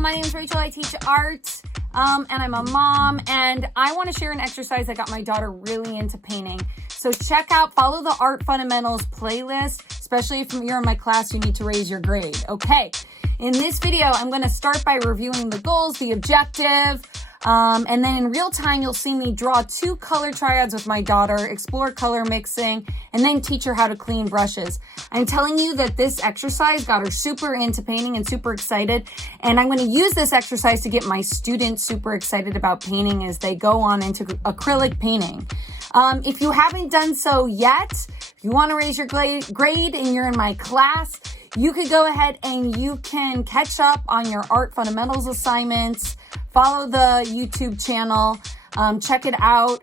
my name is Rachel. I teach art, and I'm a mom, and I want to share an exercise that got my daughter really into painting. So follow the Art Fundamentals playlist, especially if you're in my class, you need to raise your grade. Okay, in this video, I'm going to start by reviewing the goals, the objective, and then in real time, you'll see me draw 2 color triads with my daughter, explore color mixing, and then teach her how to clean brushes. I'm telling you that this exercise got her super into painting and super excited. And I'm going to use this exercise to get my students super excited about painting as they go on into acrylic painting. If you haven't done so yet, if you want to raise your grade and you're in my class, you could go ahead and you can catch up on your Art Fundamentals assignments. Follow the YouTube channel, check it out.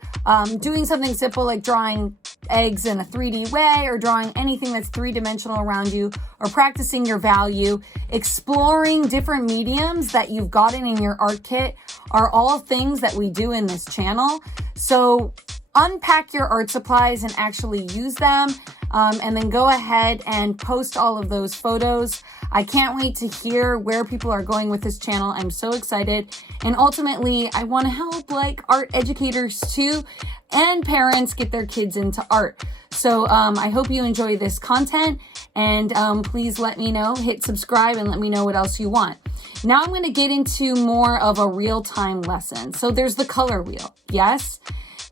Doing something simple like drawing eggs in a 3D way or drawing anything that's 3-dimensional around you or practicing your value. Exploring different mediums that you've gotten in your art kit are all things that we do in this channel. So unpack your art supplies and actually use them. And then go ahead and post all of those photos. I can't wait to hear where people are going with this channel. I'm so excited. And ultimately, I want to help art educators too and parents get their kids into art. So I hope you enjoy this content, and please let me know, hit subscribe and let me know what else you want. Now I'm going to get into more of a real-time lesson. So there's the color wheel. Yes,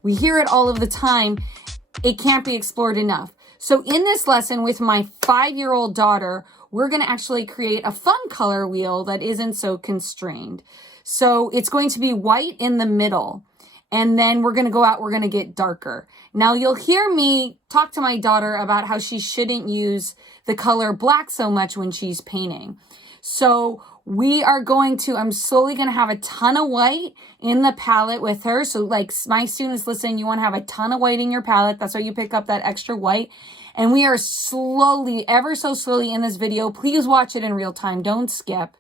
we hear it all of the time. It can't be explored enough. So in this lesson with my 5-year-old daughter, we're going to actually create a fun color wheel that isn't so constrained. So it's going to be white in the middle. And then we're going to go out, we're going to get darker. Now you'll hear me talk to my daughter about how she shouldn't use the color black so much when she's painting. So I'm slowly going to have a ton of white in the palette with her. So my students, listen, you want to have a ton of white in your palette. That's why you pick up that extra white. And we are slowly, ever so slowly in this video, please watch it in real time. Don't skip.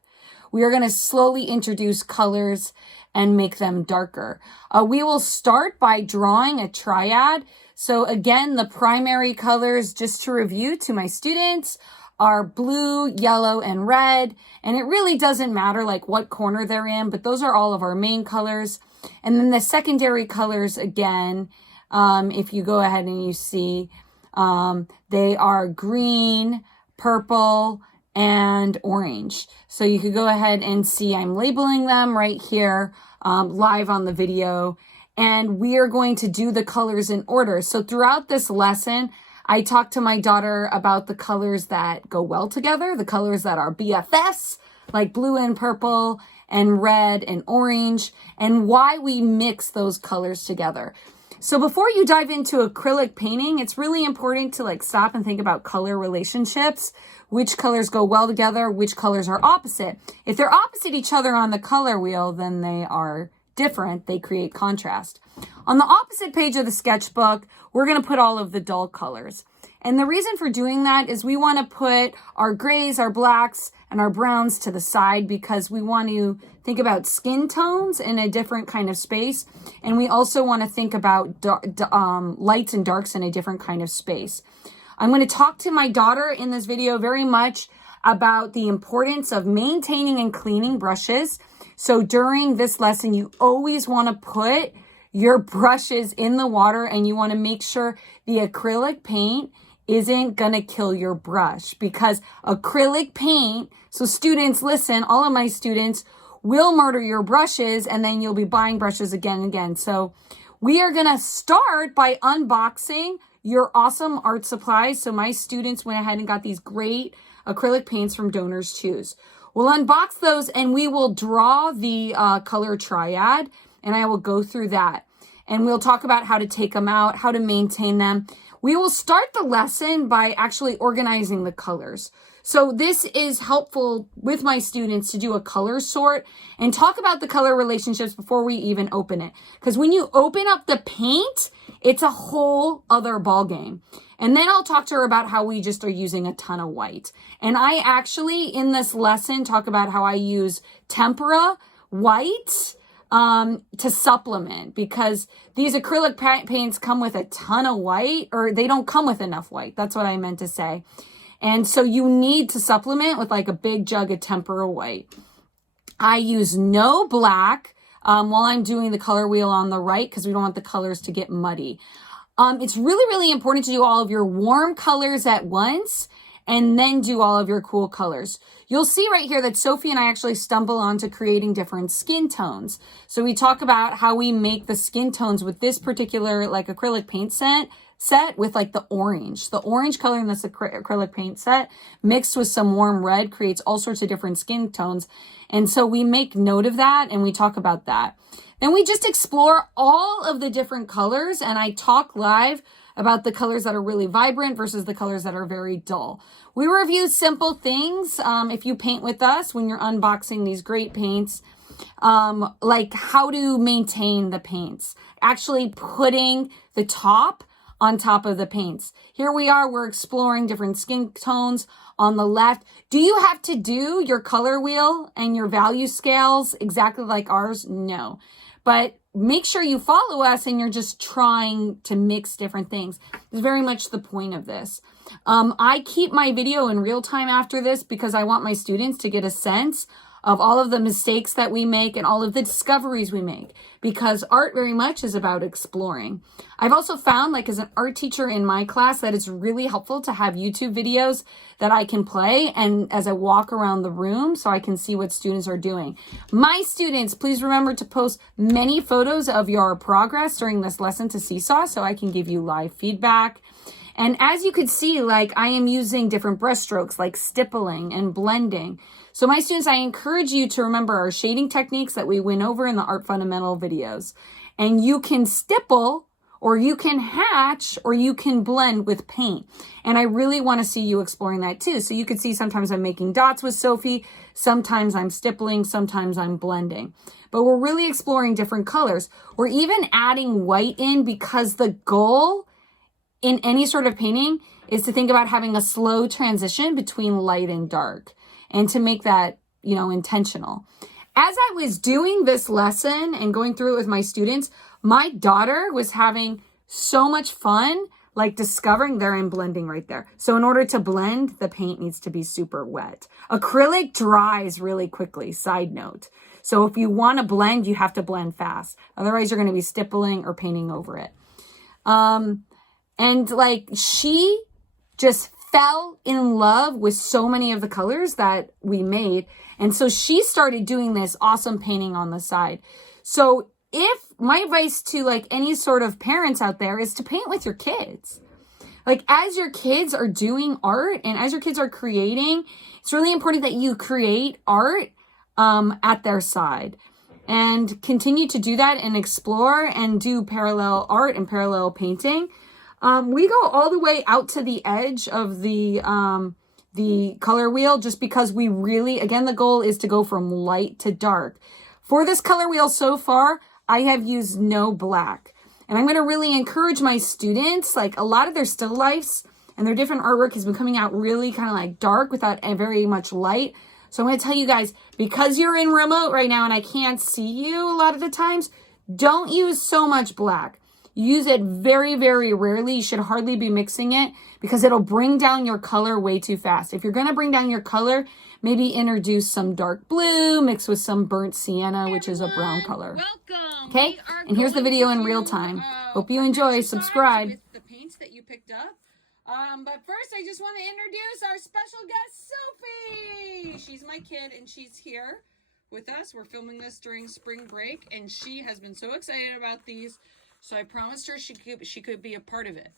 We are going to slowly introduce colors and make them darker. We will start by drawing a triad. So again, the primary colors, just to review to my students, are blue, yellow, and red. And it really doesn't matter what corner they're in, but those are all of our main colors. And then the secondary colors, again, if you go ahead and you see, they are green, purple, and orange. So you could go ahead and see I'm labeling them right here, live on the video. And we are going to do the colors in order. So throughout this lesson, I talked to my daughter about the colors that go well together, the colors that are BFFs, like blue and purple and red and orange, and why we mix those colors together. So before you dive into acrylic painting, it's really important to stop and think about color relationships, which colors go well together, which colors are opposite. If they're opposite each other on the color wheel, then they are different. They create contrast. On the opposite page of the sketchbook, we're going to put all of the dull colors. And the reason for doing that is we want to put our grays, our blacks, and our browns to the side because we want to think about skin tones in a different kind of space. And we also want to think about lights and darks in a different kind of space. I'm going to talk to my daughter in this video very much about the importance of maintaining and cleaning brushes. So during this lesson, you always want to put your brushes in the water and you want to make sure the acrylic paint isn't going to kill your brush because acrylic paint, so students, listen, all of my students will murder your brushes and then you'll be buying brushes again and again. So we are going to start by unboxing your awesome art supplies. So my students went ahead and got these great acrylic paints from Donors Choose. We'll unbox those and we will draw the color triad and I will go through that. And we'll talk about how to take them out, how to maintain them. We will start the lesson by actually organizing the colors. So this is helpful with my students to do a color sort and talk about the color relationships before we even open it. Because when you open up the paint, it's a whole other ballgame. And then I'll talk to her about how we just are using a ton of white. And I actually, in this lesson, talk about how I use tempera white to supplement because these acrylic paints come with a ton of white, or they don't come with enough white. That's what I meant to say. And so you need to supplement with like a big jug of tempera white. I use no black while I'm doing the color wheel on the right because we don't want the colors to get muddy. It's really, really important to do all of your warm colors at once and then do all of your cool colors. You'll see right here that Sophie and I actually stumble onto creating different skin tones. So we talk about how we make the skin tones with this particular like acrylic paint set with like the orange. The orange color in this acrylic paint set mixed with some warm red creates all sorts of different skin tones. And so we make note of that and we talk about that. Then we just explore all of the different colors and I talk live about the colors that are really vibrant versus the colors that are very dull. We review simple things if you paint with us when you're unboxing these great paints, like how to maintain the paints, actually putting the top on top of the paints. Here we are, we're exploring different skin tones on the left. Do you have to do your color wheel and your value scales exactly like ours? No. But make sure you follow us and you're just trying to mix different things. It's very much the point of this. I keep my video in real time after this because I want my students to get a sense of all of the mistakes that we make and all of the discoveries we make, because art very much is about exploring. I've also found, like as an art teacher in my class, that it's really helpful to have YouTube videos that I can play and as I walk around the room so I can see what students are doing. My students, please remember to post many photos of your progress during this lesson to Seesaw so I can give you live feedback. And as you could see, like I am using different brush strokes like stippling and blending. So my students, I encourage you to remember our shading techniques that we went over in the Art Fundamental videos. And you can stipple, or you can hatch, or you can blend with paint. And I really want to see you exploring that too. So you could see sometimes I'm making dots with Sophie, sometimes I'm stippling, sometimes I'm blending. But we're really exploring different colors. We're even adding white in because the goal in any sort of painting is to think about having a slow transition between light and dark and to make that, intentional. As I was doing this lesson and going through it with my students, my daughter was having so much fun, like discovering there and blending right there. So in order to blend, the paint needs to be super wet. Acrylic dries really quickly, side note. So if you want to blend, you have to blend fast. Otherwise, you're going to be stippling or painting over it. And like she just fell in love with so many of the colors that we made. And so she started doing this awesome painting on the side. So if my advice to like any sort of parents out there is to paint with your kids. Like as your kids are doing art and as your kids are creating, it's really important that you create art at their side and continue to do that and explore and do parallel art and parallel painting. We go all the way out to the edge of the color wheel just because we really, again, the goal is to go from light to dark. For this color wheel so far, I have used no black. And I'm going to really encourage my students, like a lot of their still lifes and their different artwork has been coming out really kind of like dark without very much light. So I'm going to tell you guys, because you're in remote right now and I can't see you a lot of the times, don't use so much black. Use it very, very rarely. You should hardly be mixing it because it'll bring down your color way too fast. If you're going to bring down your color, maybe introduce some dark blue mixed with some burnt sienna, which is a brown color. Welcome. Okay, and here's the video in real time. Hope you enjoy. Subscribe. With the paints that you picked up. But first, I just want to introduce our special guest, Sophie. She's my kid, and she's here with us. We're filming this during spring break, and she has been so excited about these. So I promised her she could be a part of it.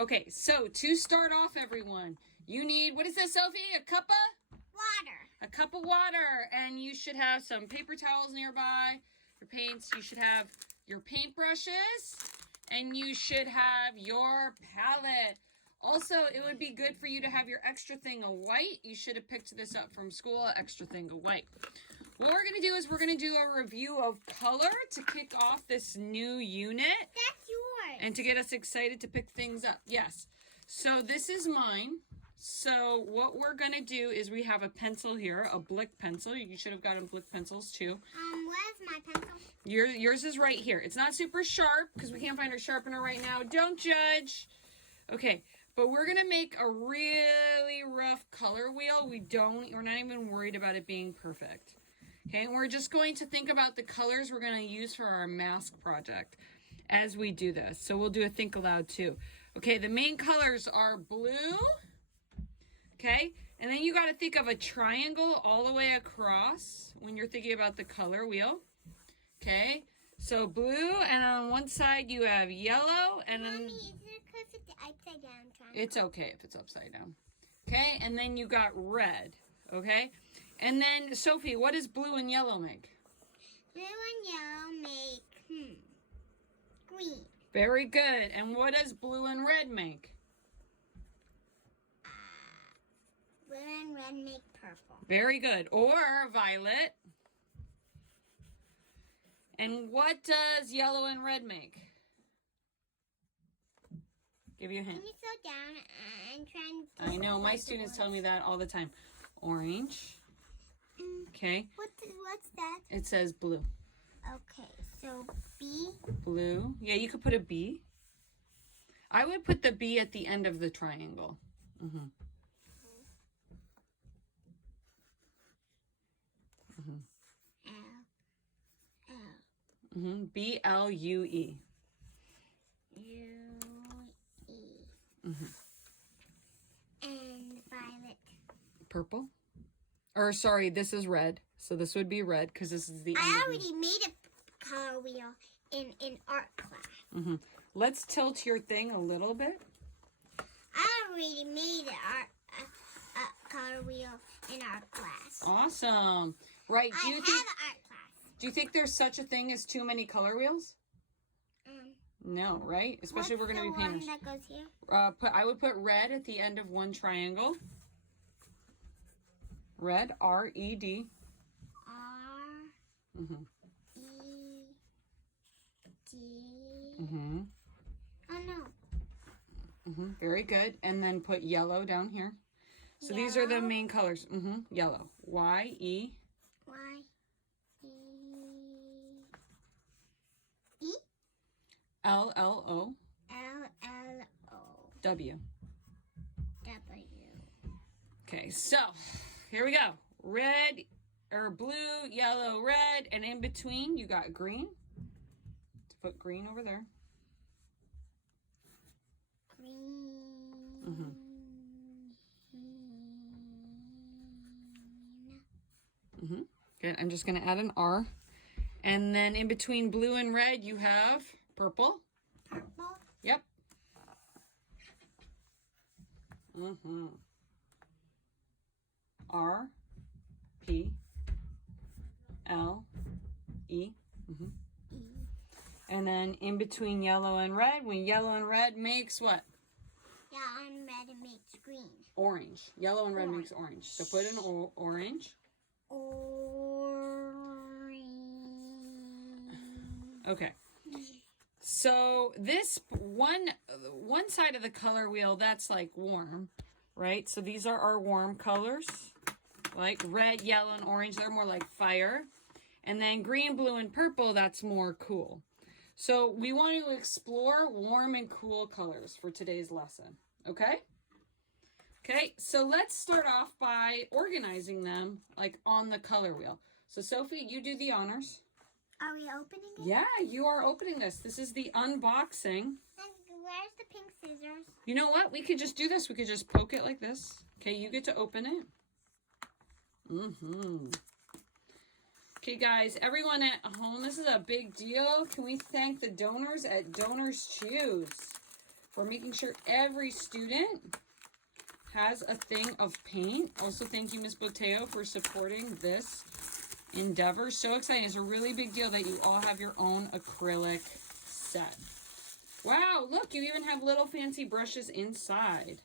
Okay, so to start off, everyone, you need, what is this, Sophie? A cup of? Water. A cup of water. And you should have some paper towels nearby. Your paints, you should have your paintbrushes. And you should have your palette. Also, it would be good for you to have your extra thing of white. You should have picked this up from school, extra thing of white. What we're going to do is we're going to do a review of color to kick off this new unit. That's yours. And to get us excited to pick things up. Yes. So this is mine. So what we're going to do is we have a pencil here, a Blick pencil. You should have gotten Blick pencils too. Where's my pencil? Yours is right here. It's not super sharp because we can't find our sharpener right now. Don't judge. Okay. But we're going to make a really rough color wheel. We're not even worried about it being perfect. Okay, and we're just going to think about the colors we're going to use for our mask project as we do this. So we'll do a think aloud too. Okay, the main colors are blue. Okay, and then you got to think of a triangle all the way across when you're thinking about the color wheel. Okay, so blue, and on one side you have yellow, and then... Mommy, is it because it's upside down triangle? It's okay if it's upside down. Okay, and then you got red. Okay, and then Sophie, what does blue and yellow make? Blue and yellow make green. Very good. And what does blue and red make? Blue and red make purple. Very good. Or violet. And what does yellow and red make? Give you a hint. Can you slow down and try and... I know, my students tell me that all the time. Orange. Okay. What's that? It says blue. Okay, so B. Blue. Yeah, you could put a B. I would put the B at the end of the triangle. Mm-hmm. L. L. Mm-hmm. B-L-U-E. U-E. Mm-hmm. And violet. Purple. Or sorry, this is red. So this would be red because this is the end. I already made a color wheel in art class. Mm-hmm. Let's tilt your thing a little bit. I already made a color wheel in art class. Awesome. Right. I have an art class. Do you think there's such a thing as too many color wheels? No, right? Especially if we're going to be painters. What's the one that goes here? I would put red at the end of one triangle. Red, R-E-D. R. Mm-hmm. E. D. Mm-hmm. Oh no. Mm-hmm. Very good. And then put yellow down here. So these are the Yellow. main colors. Mm-hmm. Yellow. Y-E. Y. E. E. L-L-O. L-L-O. W. W. Okay, so here we go. Red or blue, yellow, red, and in between you got green. Let's put green over there. Green. Mm-hmm. Mm-hmm. Good. I'm just going to add an R. And then in between blue and red, you have purple. Purple. Yep. Mm-hmm. R, P, L, E. Mm-hmm. E. And then in between yellow and red, when yellow and red makes what? Yeah, and red makes green. Orange. Yellow and red makes orange. So put in orange. Orange. Okay. So this one side of the color wheel, that's like warm, right? So these are our warm colors, like red, yellow, and orange. They're more like fire. And then green, blue, and purple, that's more cool. So we want to explore warm and cool colors for today's lesson, okay? Okay, so let's start off by organizing them like on the color wheel. So Sophie, you do the honors. Are we opening it? Yeah, you are opening this. This is the unboxing. And where's the pink scissors? You know what? We could just do this. We could just poke it like this. Okay, you get to open it. Mm-hmm. Okay, guys, everyone at home, this is a big deal. Can we thank the donors at Donors Choose for making sure every student has a thing of paint. Also, thank you, Miss Boteo, for supporting this endeavor. So exciting. It's a really big deal that you all have your own acrylic set. Wow, look, you even have little fancy brushes inside.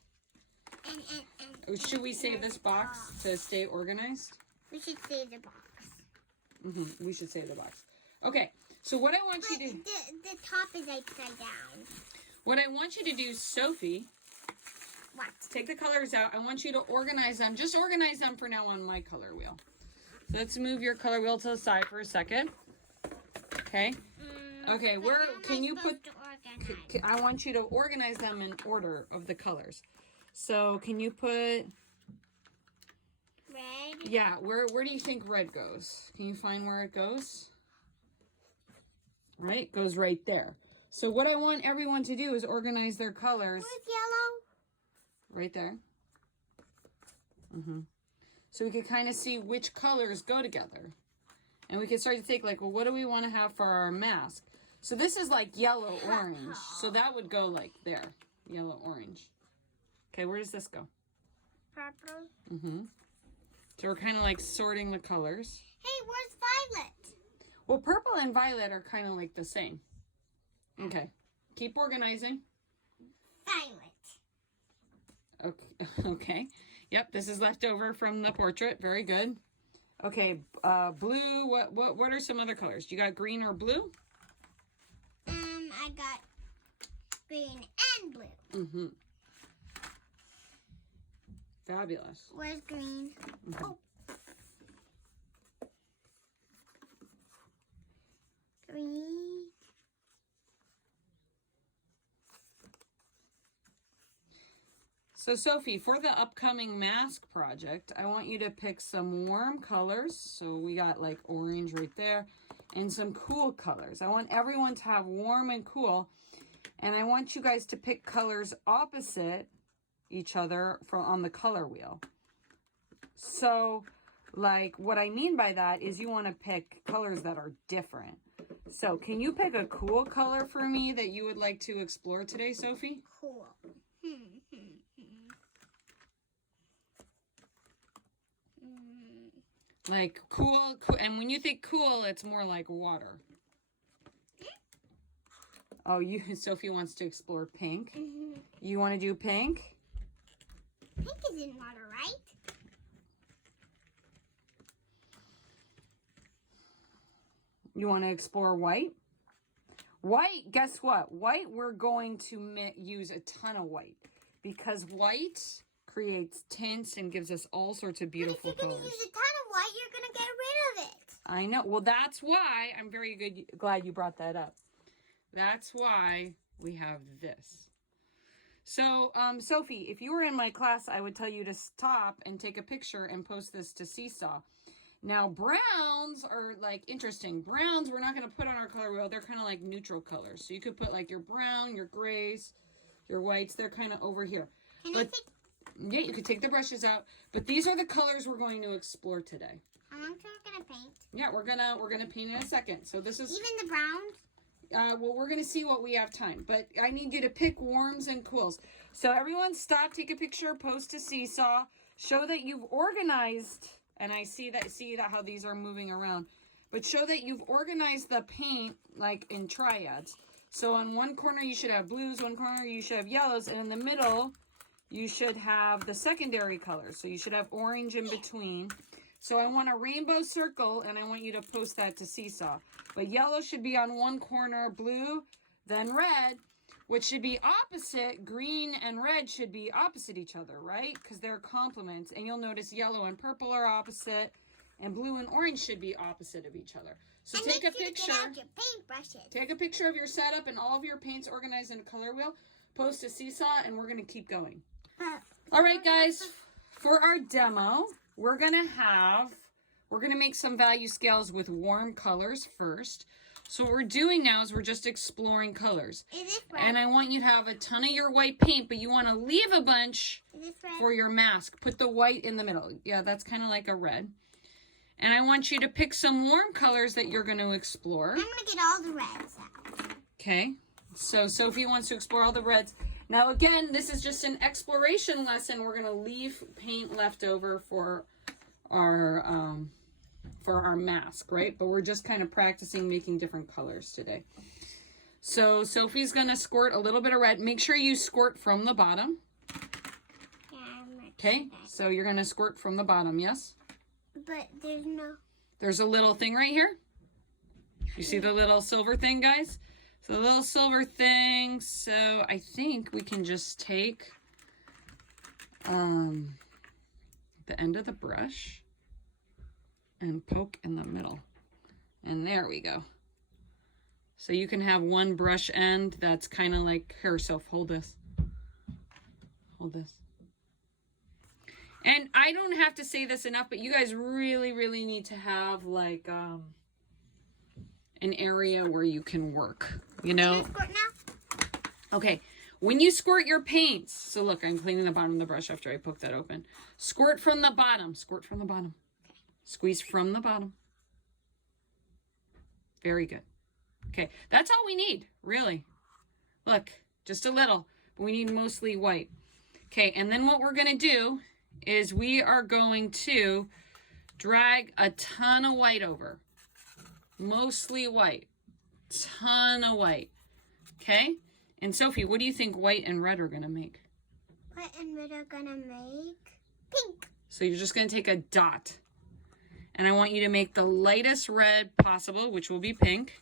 And Should we save this box to stay organized? we should save the box. Mm-hmm. We should save the box. Okay, so what I want you to... The top is upside down. What I want you to do, Sophie... What? Take the colors out. I want you to organize them. Just organize them for now on my color wheel. So let's move your color wheel to the side for a second. Okay. Okay, can you put... I want you to organize them in order of the colors. So can you put... Red. red? Yeah, where do you think red goes? Can you find where it goes? Right, goes right there. So what I want everyone to do is organize their colors. Where's yellow? Right there. So we could kind of see which colors go together. And we can start to think like, well, what do we want to have for our mask? So this is like yellow orange. So that would go like there. Yellow orange. Okay, where does this go? Purple. So we're kind of like sorting the colors. Hey, where's violet? Well, purple and violet are kind of like the same. Okay. Keep organizing. Violet. Okay. Yep, this is left over from the portrait. Very good. Okay, blue. What are some other colors? You got green or blue? I got green and blue. Fabulous. Where's green? Oh. Green. So Sophie, for the upcoming mask project, I want you to pick some warm colors. So we got like orange right there and some cool colors. I want everyone to have warm and cool. And I want you guys to pick colors opposite each other on the color wheel. So like what I mean by that is you want to pick colors that are different. So can you pick a cool color for me that you would like to explore today, Sophie? Cool. Like cool, and when you think cool, it's more like water. Oh, Sophie wants to explore pink. You want to do pink? Pink is in water, right? You want to explore white? White, guess what? White, we're going to use a ton of white because white creates tints and gives us all sorts of beautiful colors. If you're going to use a ton of white, you're going to get rid of it. I know. Well, that's why I'm glad you brought that up. That's why we have this. So, Sophie, if you were in my class, I would tell you to stop and take a picture and post this to Seesaw. Now, browns are like interesting. Browns, we're not going to put on our color wheel. They're kind of like neutral colors. So you could put like your brown, your grays, your whites. They're kind of over here. Yeah, you could take the brushes out, but these are the colors we're going to explore today. How long are we gonna paint? Yeah, we're gonna paint in a second. So this is even the browns. Well, we're gonna see what we have time, but I need you to pick warms and cools. So everyone, stop, take a picture, post to Seesaw, show that you've organized. And I see that how these are moving around, but show that you've organized the paint like in triads. So on one corner you should have blues, one corner you should have yellows, and in the middle you should have the secondary colors. So you should have orange in between. So I want a rainbow circle, and I want you to post that to Seesaw. But yellow should be on one corner, blue, then red, which should be opposite. Green and red should be opposite each other, right? Because they're complements. And you'll notice yellow and purple are opposite, and blue and orange should be opposite of each other. So and take a picture. Get out your paintbrushes. Take a picture of your setup and all of your paints organized in a color wheel. Post to Seesaw, and we're going to keep going. All right, guys, for our demo, we're going to make some value scales with warm colors first. So what we're doing now is we're just exploring colors. Is this red? And I want you to have a ton of your white paint, but you want to leave a bunch for your mask. Put the white in the middle. Yeah, that's kind of like a red. And I want you to pick some warm colors that you're going to explore. I'm going to get all the reds out. Okay. So Sophie wants to explore all the reds. Now, again, this is just an exploration lesson. We're going to leave paint left over for our mask, right? But we're just kind of practicing making different colors today. So Sophie's going to squirt a little bit of red. Make sure you squirt from the bottom. Okay, so you're going to squirt from the bottom, yes? But There's a little thing right here. You see the little silver thing, guys? So the little silver thing, so I think we can just take the end of the brush and poke in the middle. And there we go. So you can have one brush end that's kind of like, here, Soph, hold this. Hold this. And I don't have to say this enough, but you guys really, really need to have like an area where you can work, you know? Can I squirt now? Okay, when you squirt your paints, so look, I'm cleaning the bottom of the brush after I poke that open. Squirt from the bottom, squirt from the bottom. Squeeze from the bottom. Very good. Okay, that's all we need, really. Look, just a little, but we need mostly white. Okay, and then what we're gonna do is we are going to drag a ton of white over. Mostly white. Ton of white. Okay? And Sophie, what do you think white and red are going to make? White and red are going to make pink. So you're just going to take a dot. And I want you to make the lightest red possible, which will be pink.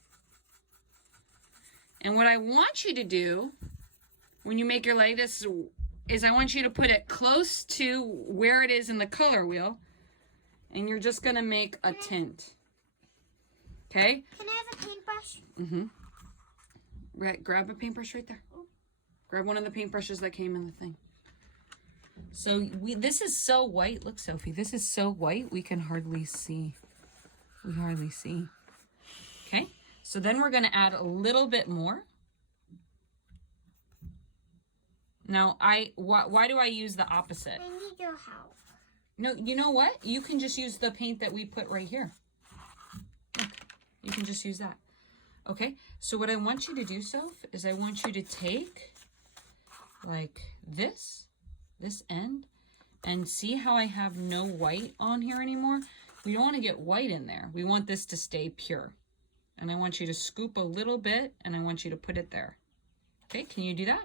And what I want you to do when you make your lightest is I want you to put it close to where it is in the color wheel. And you're just going to make a tint. Okay? Can I have a paintbrush? Mm-hmm. Right, grab a paintbrush right there. Grab one of the paintbrushes that came in the thing. So this is so white. Look, Sophie, this is so white we can hardly see. We hardly see. Okay? So then we're going to add a little bit more. Now, why do I use the opposite? I need your help. No, you know what? You can just use the paint that we put right here. Look, you can just use that. Okay, so what I want you to do, Soph, is I want you to take like this end, and see how I have no white on here anymore? We don't want to get white in there. We want this to stay pure. And I want you to scoop a little bit, and I want you to put it there. Okay, can you do that?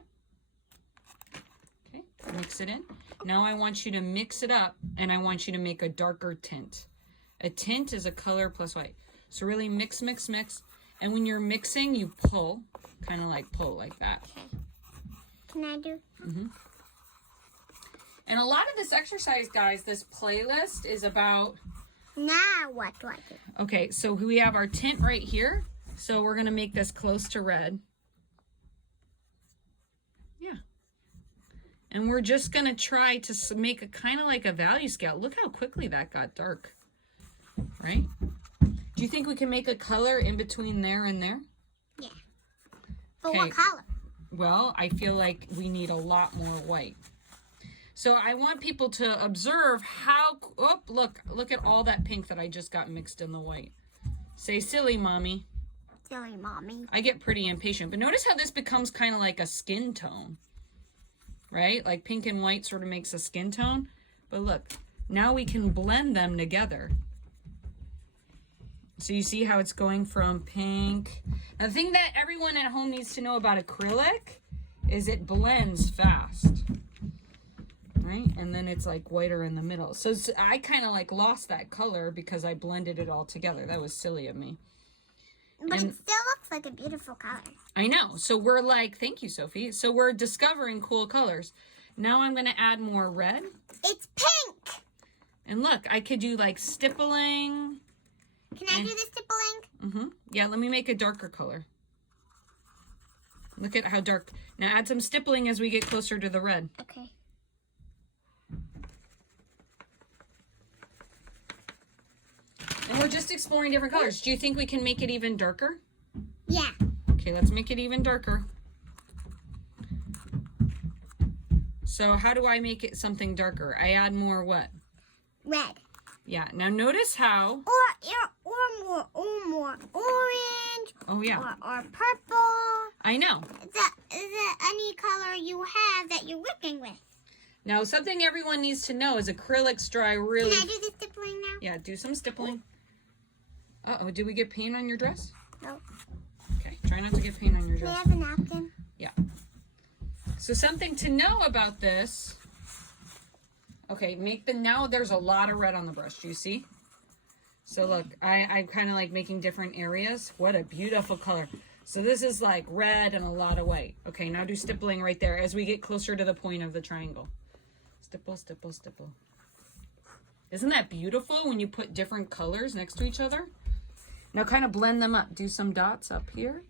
Okay, mix it in. Now I want you to mix it up, and I want you to make a darker tint. A tint is a color plus white. So really mix, mix, mix. And when you're mixing, you pull, kind of like pull like that. Okay. Can I do? Mm-hmm. And a lot of this exercise, guys, this playlist is about... Now what do I do? Okay, so we have our tint right here. So we're going to make this close to red. Yeah. And we're just going to try to make a kind of like a value scale. Look how quickly that got dark. Right? Do you think we can make a color in between there and there? Yeah. But Okay. what color? Well, I feel like we need a lot more white. So I want people to observe how, oh, look at all that pink that I just got mixed in the white. Say silly, mommy. Silly mommy. I get pretty impatient, but notice how this becomes kind of like a skin tone, right? Like pink and white sort of makes a skin tone. But look, now we can blend them together. So you see how it's going from pink. Now the thing that everyone at home needs to know about acrylic is it blends fast. Right? And then it's like whiter in the middle. So I kind of like lost that color because I blended it all together. That was silly of me. But it still looks like a beautiful color. I know. So we're like, thank you, Sophie. So we're discovering cool colors. Now I'm going to add more red. It's pink. And look, I could do like stippling. Can I do the stippling? Mm-hmm. Yeah, let me make a darker color. Look at how dark. Now add some stippling as we get closer to the red. Okay. And we're just exploring different colors. Do you think we can make it even darker? Yeah. Okay, let's make it even darker. So how do I make it something darker? I add more what? Red. Yeah, now notice how... Or more orange. Oh, yeah. Or purple. I know. Is that any color you have that you're working with? Now, something everyone needs to know is acrylics dry really... Can I do the stippling now? Yeah, do some stippling. Uh-oh, did we get paint on your dress? No. Okay, try not to get paint on your Can I dress. have a napkin? Yeah. So something to know about this... Okay, now there's a lot of red on the brush. Do you see? So look, I'm kind of like making different areas. What a beautiful color. So this is like red and a lot of white. Okay, now do stippling right there as we get closer to the point of the triangle. Stipple, stipple, stipple. Isn't that beautiful when you put different colors next to each other? Now kind of blend them up. Do some dots up here.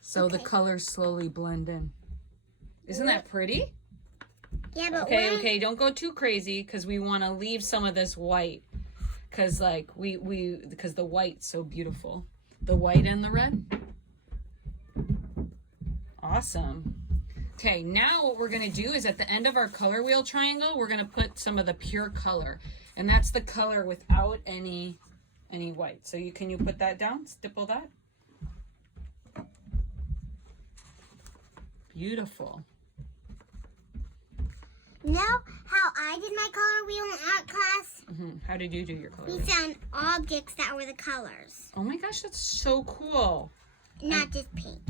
So the colors slowly blend in. Isn't that pretty? Yeah, but Okay, don't go too crazy because we want to leave some of this white. Because like because the white's so beautiful. The white and the red. Awesome. Okay, now what we're going to do is at the end of our color wheel triangle, we're going to put some of the pure color. And that's the color without any white. So can you put that down? Stipple that. Beautiful. know how I did my color wheel in art class? How did you do your color We wheel? found objects that were the colors, Oh my gosh, that's so cool. not just paint.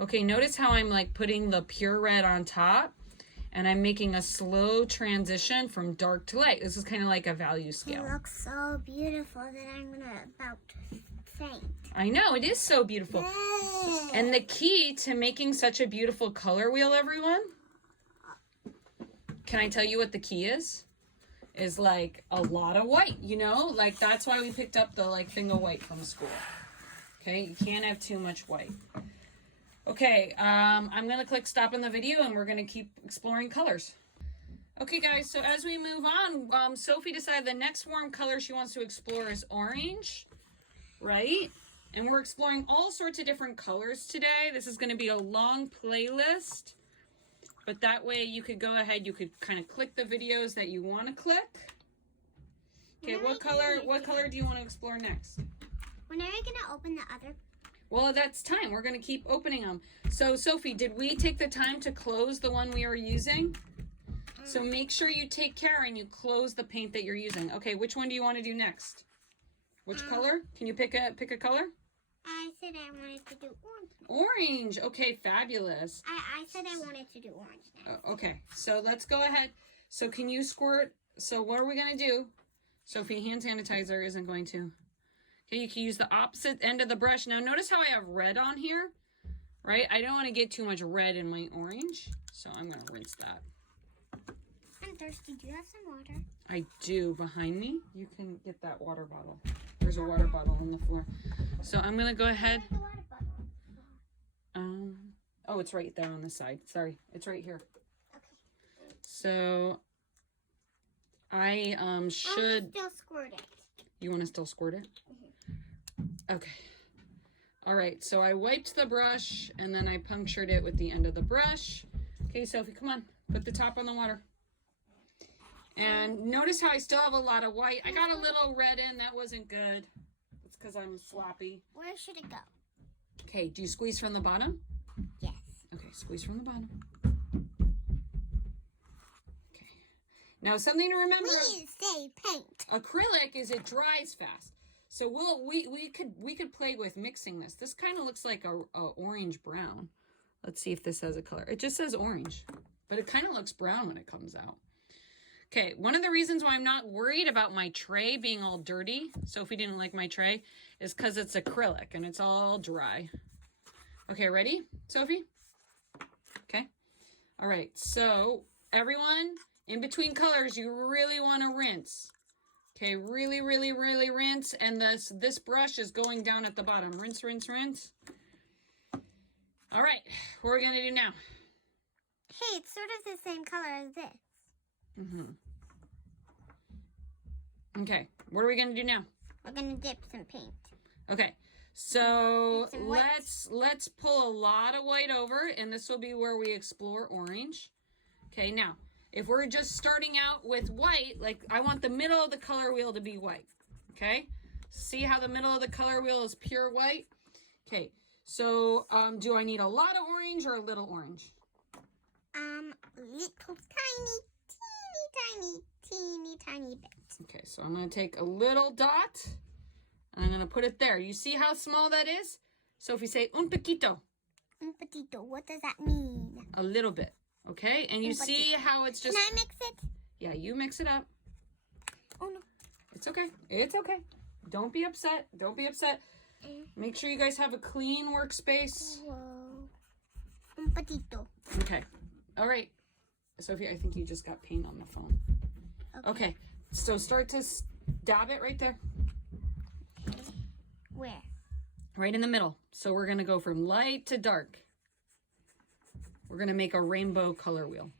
Okay, notice how I'm like putting the pure red on top and I'm making a slow transition from dark to light. This is kind of like a value It scale. looks so beautiful that I'm about to faint. I know, it is so beautiful. And the key to making such a beautiful color wheel, everyone, can I tell you what the key is? Is like a lot of white, you know? Like that's why we picked up the like thing of white from school. Okay, you can't have too much white. Okay, I'm gonna click stop on the video and we're gonna keep exploring colors. Okay guys, so as we move on, Sophie decided the next warm color she wants to explore is orange, right? And we're exploring all sorts of different colors today. This is gonna be a long playlist, but that way you could go ahead, you could kind of click the videos that you wanna click. Okay, what color do you want to explore next? When are we gonna open the other? Well, that's time. We're going to keep opening them. So, Sophie, did we take the time to close the one we are using? So make sure you take care and you close the paint that you're using. Okay, which one do you want to do next? Which color? Can you pick a color? I said I wanted to do orange. Orange. Okay, fabulous. I said I wanted to do orange now. Okay, so let's go ahead. So can you squirt? So what are we going to do? Sophie, hand sanitizer isn't going to. Okay, you can use the opposite end of the brush. Now notice how I have red on here, right? I don't want to get too much red in my orange, so I'm going to rinse that. I'm thirsty. Do you have some water? I do. Behind me, you can get that water bottle. There's a water bottle on the floor. So I'm going to go ahead. Where's the water bottle? Oh, it's right there on the side. Sorry, it's right here. Okay. So I should... I'll still squirt it. You want to still squirt it? Okay. All right, so I wiped the brush and then I punctured it with the end of the brush. Okay, Sophie, come on. Put the top on the water. And notice how I still have a lot of white. I got a little red in. That wasn't good. It's because I'm sloppy. Where should it go? Okay, do you squeeze from the bottom? Yes. Okay, squeeze from the bottom. Okay. Now, something to remember. Please say paint. Acrylic is it dries fast. So we could play with mixing this. This kind of looks like a orange brown. Let's see if this has a color. It just says orange, but it kind of looks brown when it comes out. Okay, one of the reasons why I'm not worried about my tray being all dirty, Sophie didn't like my tray, is because it's acrylic and it's all dry. Okay, ready, Sophie? Okay. All right, so everyone, in between colors, you really want to rinse. Okay, really, really, really rinse. And this brush is going down at the bottom. Rinse, rinse, rinse. All right, what are we going to do now? Hey, it's sort of the same color as this. Okay, what are we going to do now? We're gonna dip some paint. Okay, so Some white. let's pull a lot of white over, and this will be where we explore orange. Okay, now, if we're just starting out with white, like I want the middle of the color wheel to be white, okay? See how the middle of the color wheel is pure white? Okay, so do I need a lot of orange or a little orange? Little tiny bit. Okay, so I'm gonna take a little dot, and I'm gonna put it there. You see how small that is? Sophie, say un poquito. Un poquito, what does that mean? A little bit, okay? And you Un see how it's just... Can I mix it? Yeah, you mix it up. Oh no. It's okay. It's okay. Don't be upset. Don't be upset. Make sure you guys have a clean workspace. Whoa. Un poquito. Okay. All right. Sophie, I think you just got paint on the phone. Okay. So start to dab it right there. Where? Right in the middle. So we're going to go from light to dark. We're going to make a rainbow color wheel.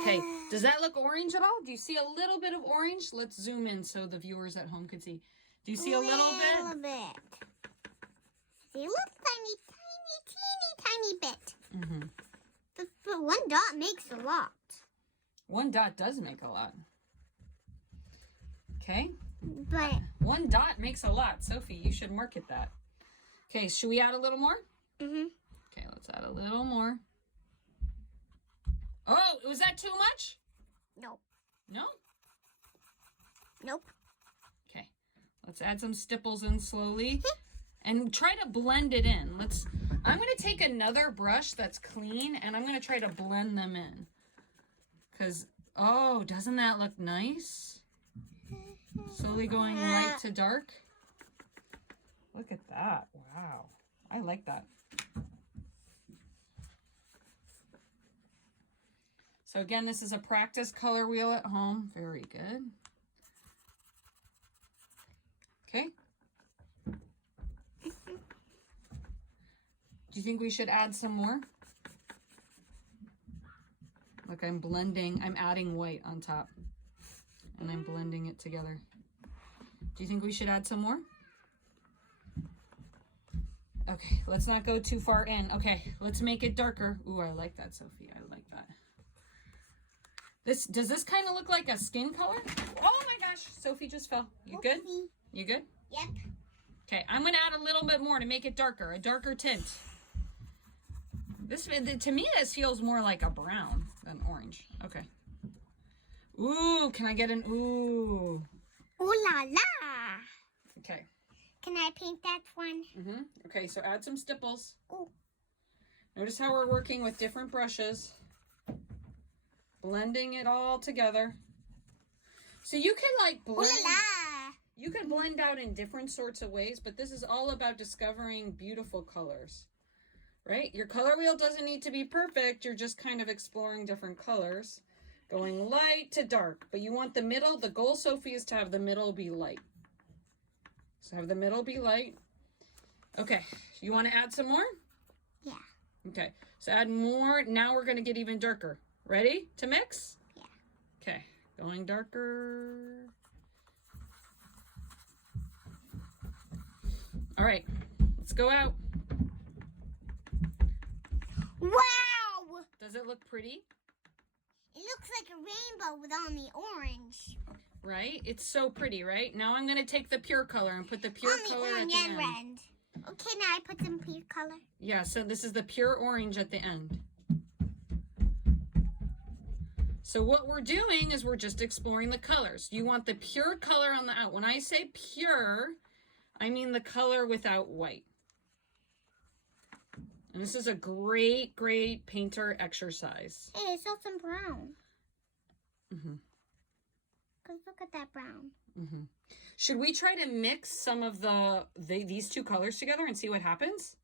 Okay, does that look orange at all? Do you see a little bit of orange? Let's zoom in so the viewers at home can see. Do you see a little bit? A little bit. See, a little tiny bit. Mm-hmm. But one dot makes a lot. One dot does make a lot. Okay. But one dot makes a lot. Sophie, you should market that. Okay, should we add a little more? Mm-hmm. Okay, let's add a little more. Oh, was that too much? No. No? Nope. Okay, let's add some stipples in slowly and try to blend it in. I'm going to take another brush that's clean and I'm going to try to blend them in. Because, oh, doesn't that look nice? Slowly going light to dark. Look at that. Wow. I like that. So again, this is a practice color wheel at home. Very good. Okay. Do you think we should add some more? Look, I'm adding white on top. And I'm blending it together. Do you think we should add some more? Okay, let's not go too far in. Okay, let's make it darker. Ooh, I like that, Sophie. I like that. Does this kind of look like a skin color? Oh my gosh, Sophie just fell. You good? You good? Yep. Okay, I'm gonna add a little bit more to make it darker, a darker tint. To me, this feels more like a brown than orange. Okay. Ooh, can I get an ooh? Ooh la la. Okay. Can I paint that one? Mm-hmm. Okay, so add some stipples. Ooh. Notice how we're working with different brushes. Blending it all together. So you can like blend. Ooh la la. You can blend out in different sorts of ways, but this is all about discovering beautiful colors. Right? Your color wheel doesn't need to be perfect. You're just kind of exploring different colors. Going light to dark. But you want the middle. The goal, Sophie, is to have the middle be light. So have the middle be light. Okay. You want to add some more? Yeah. Okay. So add more. Now we're going to get even darker. Ready to mix? Yeah. Okay. Going darker. All right. Let's go out. Wow! Does it look pretty? It looks like a rainbow with on the orange. Right? It's so pretty, right? Now I'm going to take the pure color and put the pure On the color at orange the and end. red. Okay, now I put some pure color. Yeah, so this is the pure orange at the end. So what we're doing is we're just exploring the colors. You want the pure color on the out. When I say pure, I mean the color without white. And this is a great, great painter exercise. Hey, I saw some brown. Mm-hmm. Cause look at that brown. Mm-hmm. Should we try to mix some of these two colors together and see what happens?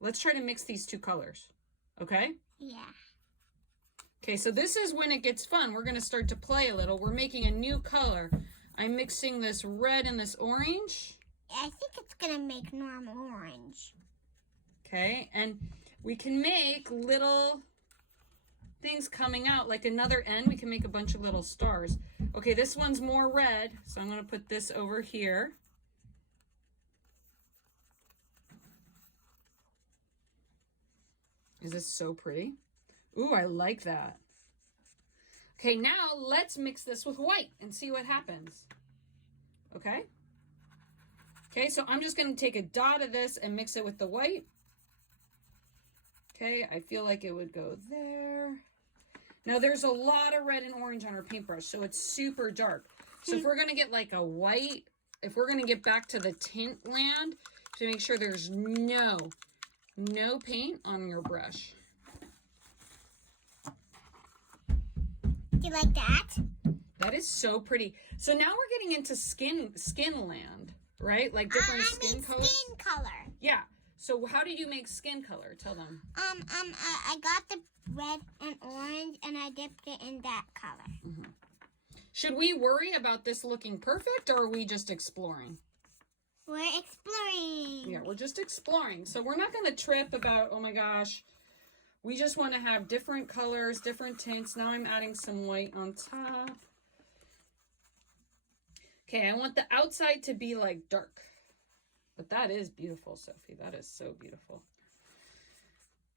Let's try to mix these two colors. Okay? Yeah. Okay, so this is when it gets fun. We're going to start to play a little. We're making a new color. I'm mixing this red and this orange. I think it's gonna make normal orange. Okay, and we can make little things coming out. Like another end, we can make a bunch of little stars. Okay, this one's more red, so I'm going to put this over here. Is this so pretty? Ooh, I like that. Okay, now let's mix this with white and see what happens. Okay? Okay, so I'm just going to take a dot of this and mix it with the white. Okay, I feel like it would go there. Now there's a lot of red and orange on our paintbrush, so it's super dark. So if we're going to get like a white, if we're going to get back to the tint land, to make sure there's no paint on your brush. Do you like that? That is so pretty. So now we're getting into skin land, right? Like different skin colors. Skin color. Yeah. So how do you make skin color? Tell them. I got the red and orange and I dipped it in that color. Mm-hmm. Should we worry about this looking perfect or are we just exploring? We're exploring. Yeah, we're just exploring. So we're not going to trip about, oh my gosh, We just want to have different colors, different tints. Now I'm adding some white on top. Okay, I want the outside to be like dark. But that is beautiful, Sophie. That is so beautiful.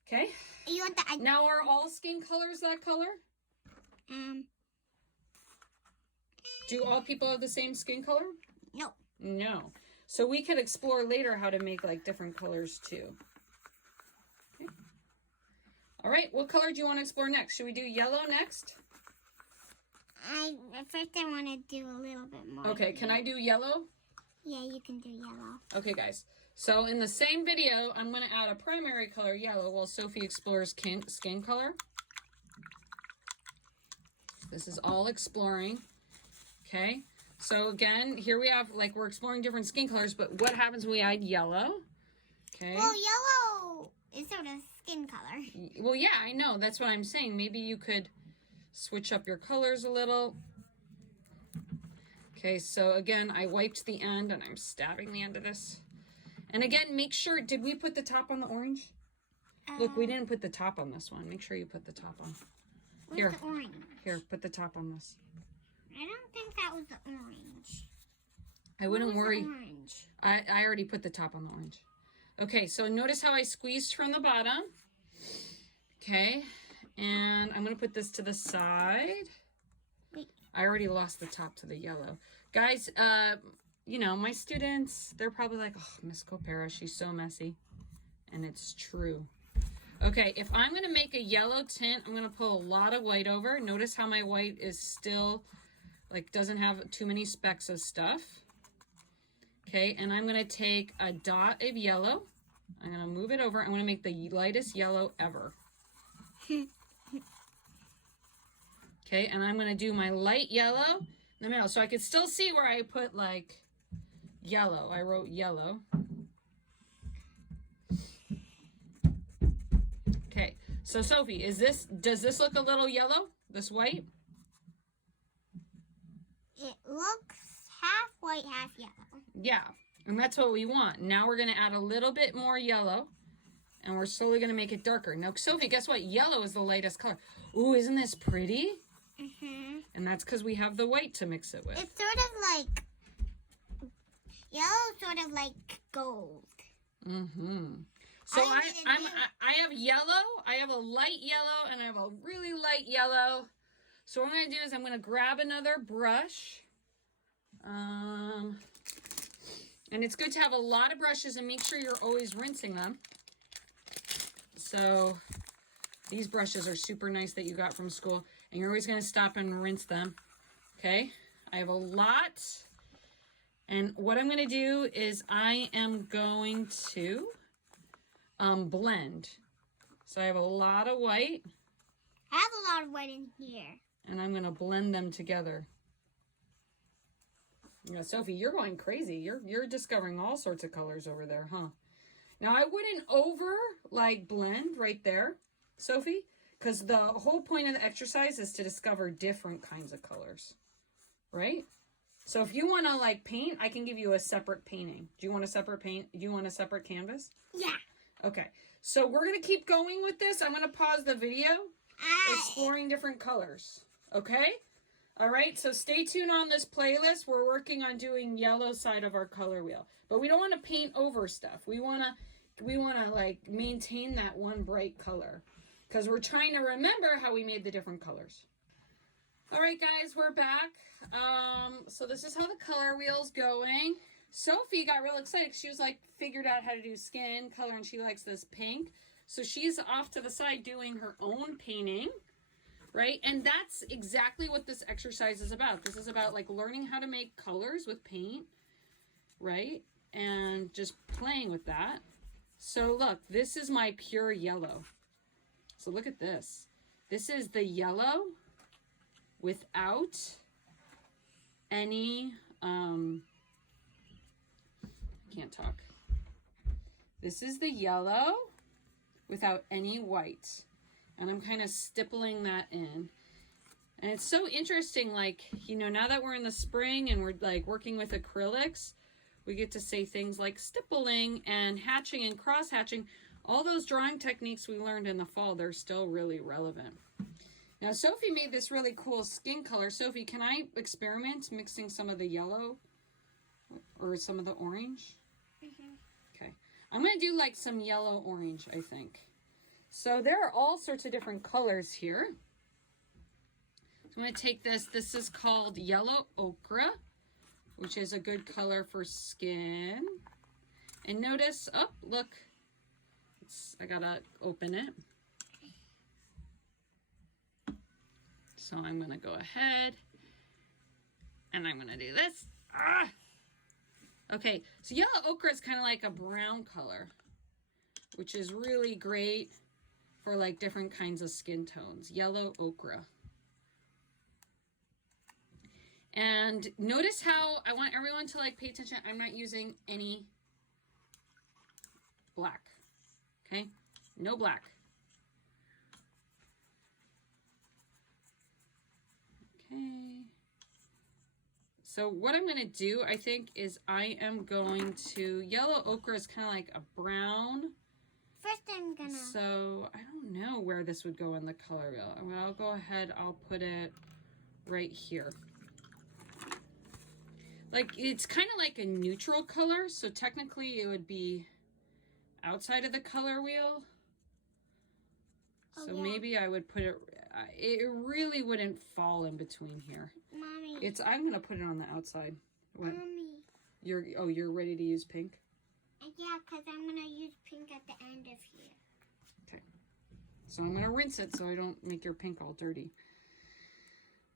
Okay. You want the now are all skin colors that color? Do all people have the same skin color? No. No. So we could explore later how to make like different colors too. Okay. All right, what color do you want to explore next? Should we do yellow next? First I want to do a little bit more. Okay, can I do yellow? Yeah, you can do yellow. Okay, guys. So in the same video, I'm going to add a primary color, yellow, while Sophie explores skin color. This is all exploring. Okay. So again, here we have, like, we're exploring different skin colors, but what happens when we add yellow? Okay. Well, yellow is sort of skin color. Well, yeah, I know. That's what I'm saying. Maybe you could switch up your colors a little. Okay, so again, I wiped the end and I'm stabbing the end of this. And again, make sure, did we put the top on the orange? Look, we didn't put the top on this one. Make sure you put the top on. Where's the orange? Here, put the top on this. I don't think that was the orange. I wouldn't worry. Orange? I already put the top on the orange. Okay, so notice how I squeezed from the bottom. Okay, and I'm going to put this to the side. Wait. I already lost the top to the yellow. Guys, you know, my students, they're probably like, oh, Miss Copera, she's so messy. And it's true. Okay, if I'm going to make a yellow tint, I'm going to put a lot of white over. Notice how my white is still, like, doesn't have too many specks of stuff. Okay, and I'm going to take a dot of yellow. I'm going to move it over. I'm going to make the lightest yellow ever. Okay, and I'm going to do my light yellow in the middle. So I could still see where I put, like, yellow. I wrote yellow. Okay, so Sophie, does this look a little yellow, this white? It looks half white, half yellow. Yeah, and that's what we want. Now we're going to add a little bit more yellow, and we're slowly going to make it darker. Now, Sophie, guess what? Yellow is the lightest color. Ooh, isn't this pretty? Mm-hmm. And that's because we have the white to mix it with. It's sort of like, yellow sort of like gold. Mm-hmm. So I have yellow, I have a light yellow, and I have a really light yellow. So what I'm going to do is I'm going to grab another brush. And it's good to have a lot of brushes and make sure you're always rinsing them. So these brushes are super nice that you got from school. And you're always going to stop and rinse them. Okay, I have a lot. And what I'm going to do is I am going to blend. So I have a lot of white. I have a lot of white in here. And I'm going to blend them together. Yeah, Sophie, you're going crazy. You're discovering all sorts of colors over there, huh? Now, I wouldn't blend right there, Sophie, because the whole point of the exercise is to discover different kinds of colors, right? So if you want to paint, I can give you a separate painting. Do you want a separate paint? Do you want a separate canvas? Yeah. Okay. So we're going to keep going with this. I'm going to pause the video, exploring different colors. Okay? All right. So stay tuned on this playlist. We're working on doing yellow side of our color wheel, but we don't want to paint over stuff. We want to maintain that one bright color because we're trying to remember how we made the different colors. All right, guys, we're back. So this is how the color wheel's going. Sophie got real excited. She was figured out how to do skin color and she likes this pink. So she's off to the side doing her own painting, right? And that's exactly what this exercise is about. This is about learning how to make colors with paint, right? And just playing with that. So look, this is my pure yellow. So look at this. This is the yellow without any, can't talk. This is the yellow without any white. And I'm kind of stippling that in. And it's so interesting, now that we're in the spring and we're working with acrylics, we get to say things like stippling and hatching and cross hatching, All those drawing techniques we learned in the fall, they're still really relevant. Now, Sophie made this really cool skin color. Sophie, can I experiment mixing some of the yellow or some of the orange? Okay. I'm going to do like some yellow orange, I think. So there are all sorts of different colors here. So I'm going to take this. This is called yellow ochre, which is a good color for skin. And notice, oh, look, I got to open it. So I'm going to go ahead and I'm going to do this. Okay, so yellow ochre is kind of like a brown color, which is really great for like different kinds of skin tones. Yellow ochre. And notice how I want everyone to like pay attention. I'm not using any black. Okay, no black. Okay. So what I'm going to do, I think, is I am going to, yellow ochre is kind of like a brown. First I'm gonna... So I don't know where this would go in the color wheel. I mean, I'll go ahead, I'll put it right here. Like, it's kind of like a neutral color, so technically it would be outside of the color wheel. So maybe I would put it, it really wouldn't fall in between here. Mommy. I'm going to put it on the outside. What? Mommy. You're ready to use pink? Yeah, because I'm going to use pink at the end of here. Okay. So I'm going to rinse it so I don't make your pink all dirty.